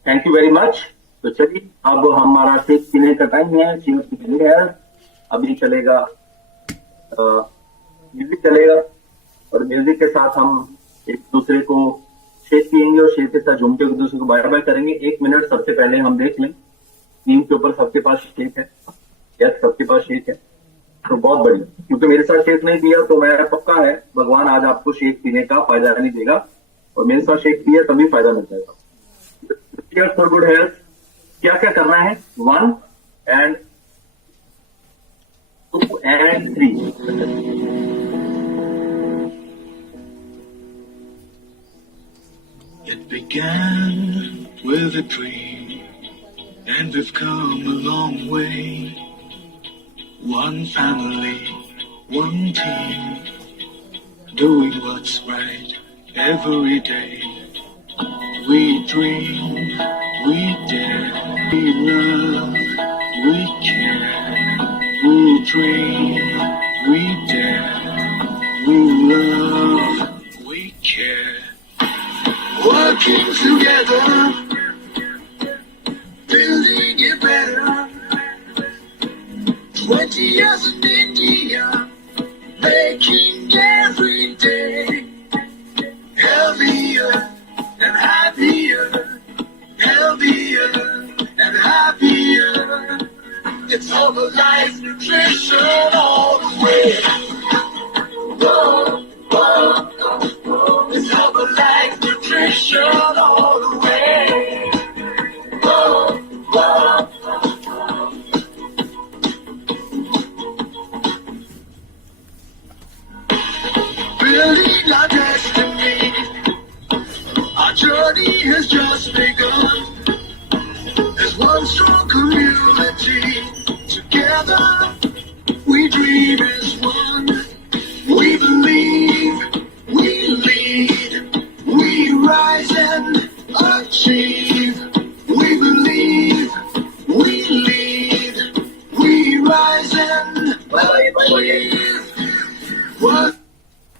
Thank you very much. तो चलिए अब हमारा शेक पीने का टाइम है, शेक है। अभी चलेगा म्यूजिक चलेगा और म्यूजिक के साथ हम एक दूसरे को शेक पियेंगे और शेक के साथ झूमते एक दूसरे को बाय बाय करेंगे। 1 मिनट सबसे पहले हम देख लें टीम के ऊपर सबके पास शेक है? यस, सबके पास शेक है। पीने का फायदा नहीं देगा, और मेरे साथ शेक पिए तभी फायदा मिल जाएगा। फॉर गुड हेल्थ क्या क्या करना है? 1 and 2 and 3। It began with a dream, and we've come a long way. One family, one team, doing what's right every day. We dream, we dare, we love, we care. We dream, we dare, we love, we care. Working together, building it better. 20 years in India, making every day healthier and happier, healthier and happier. It's Herbalife Nutrition all the way. Whoa, whoa, whoa. It's Herbalife Nutrition all the way. Whoa, whoa. Building our destiny, our journey has just begun.